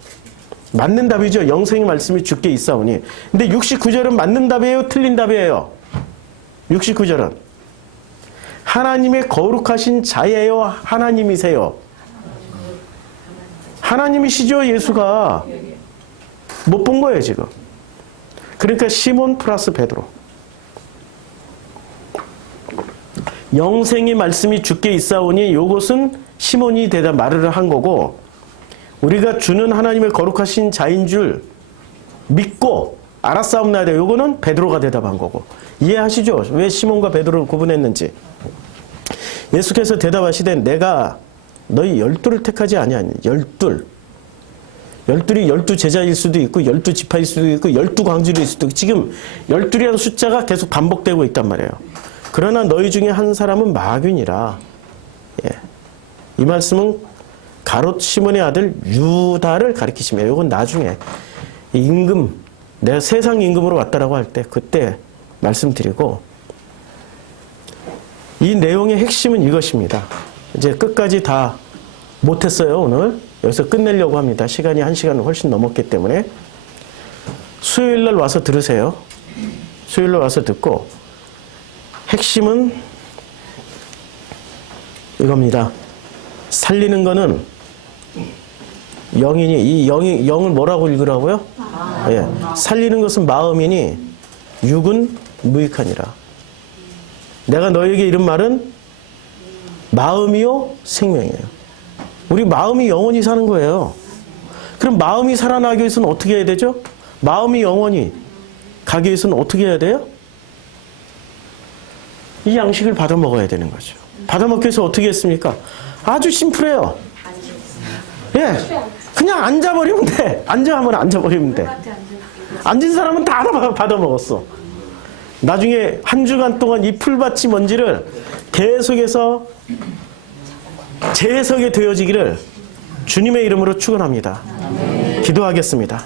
맞는 답이죠. 영생의 말씀이 주께 있사오니. 근데 69절은 맞는 답이에요? 틀린 답이에요? 69절은 하나님의 거룩하신 자예요? 하나님이세요? 하나님이시죠, 예수가. 못 본 거예요, 지금. 그러니까 시몬 플러스 베드로. 영생의 말씀이 주께 있사오니 요것은 시몬이 대답 말을 한 거고, 우리가 주는 하나님의 거룩하신 자인 줄 믿고 알았사옵나이다. 요거는 베드로가 대답한 거고. 이해하시죠? 왜 시몬과 베드로를 구분했는지. 예수께서 대답하시되 내가 너희 12를 택하지 아니하니. 12. 12이 12제자일 수도 있고 12지파일 수도 있고 12광주일 수도 있고 지금 12이라는 숫자가 계속 반복되고 있단 말이에요. 그러나 너희 중에 한 사람은 마귀니라. 예. 이 말씀은 가롯 시몬의 아들 유다를 가리키시며 이건 나중에 임금, 내가 세상 임금으로 왔다라고 할 때 그때 말씀드리고, 이 내용의 핵심은 이것입니다. 이제 끝까지 다 못했어요. 오늘 여기서 끝내려고 합니다. 시간이 1시간을 훨씬 넘었기 때문에 수요일날 와서 들으세요. 수요일날 와서 듣고, 핵심은 이겁니다. 살리는 거는 영이니, 이 영을 뭐라고 읽으라고요? 예. 살리는 것은 마음이니 육은 무익하니라. 내가 너에게 이른 말은 마음이요 생명이에요. 우리 마음이 영원히 사는 거예요. 그럼 마음이 살아나기 위해서는 어떻게 해야 되죠? 마음이 영원히 가기 위해서는 어떻게 해야 돼요? 이 양식을 받아 먹어야 되는 거죠. 받아 먹기 위해서 어떻게 했습니까? 아주 심플해요. 예, 그냥 앉아버리면 돼. 앉아하면 앉아버리면 돼. 앉은 사람은 다 받아 먹었어. 나중에 한 주간 동안 이 풀밭이 뭔지를 계속해서 재해석이 되어지기를 주님의 이름으로 축원합니다. 기도하겠습니다.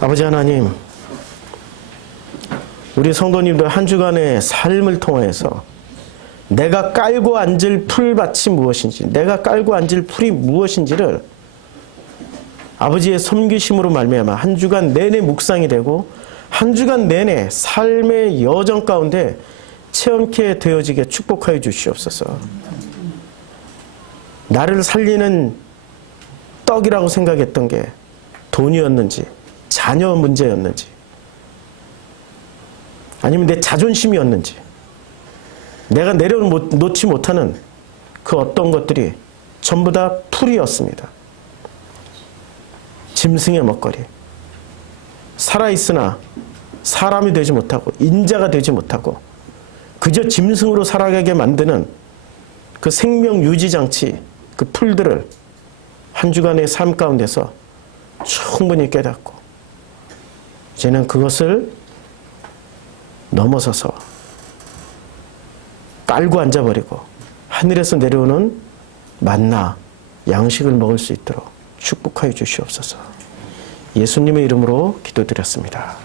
아버지 하나님, 우리 성도님들 한 주간의 삶을 통해서 내가 깔고 앉을 풀밭이 무엇인지, 내가 깔고 앉을 풀이 무엇인지를 아버지의 섬기심으로 말미암아 한 주간 내내 묵상이 되고 한 주간 내내 삶의 여정 가운데 체험케 되어지게 축복하여 주시옵소서. 나를 살리는 떡이라고 생각했던 게 돈이었는지 자녀 문제였는지 아니면 내 자존심이었는지 내가 내려놓지 못하는 그 어떤 것들이 전부 다 풀이었습니다. 짐승의 먹거리. 살아있으나 사람이 되지 못하고 인자가 되지 못하고 그저 짐승으로 살아가게 만드는 그 생명 유지장치, 그 풀들을 한 주간의 삶 가운데서 충분히 깨닫고 이제는 그것을 넘어서서 깔고 앉아버리고 하늘에서 내려오는 만나 양식을 먹을 수 있도록 축복하여 주시옵소서. 예수님의 이름으로 기도드렸습니다.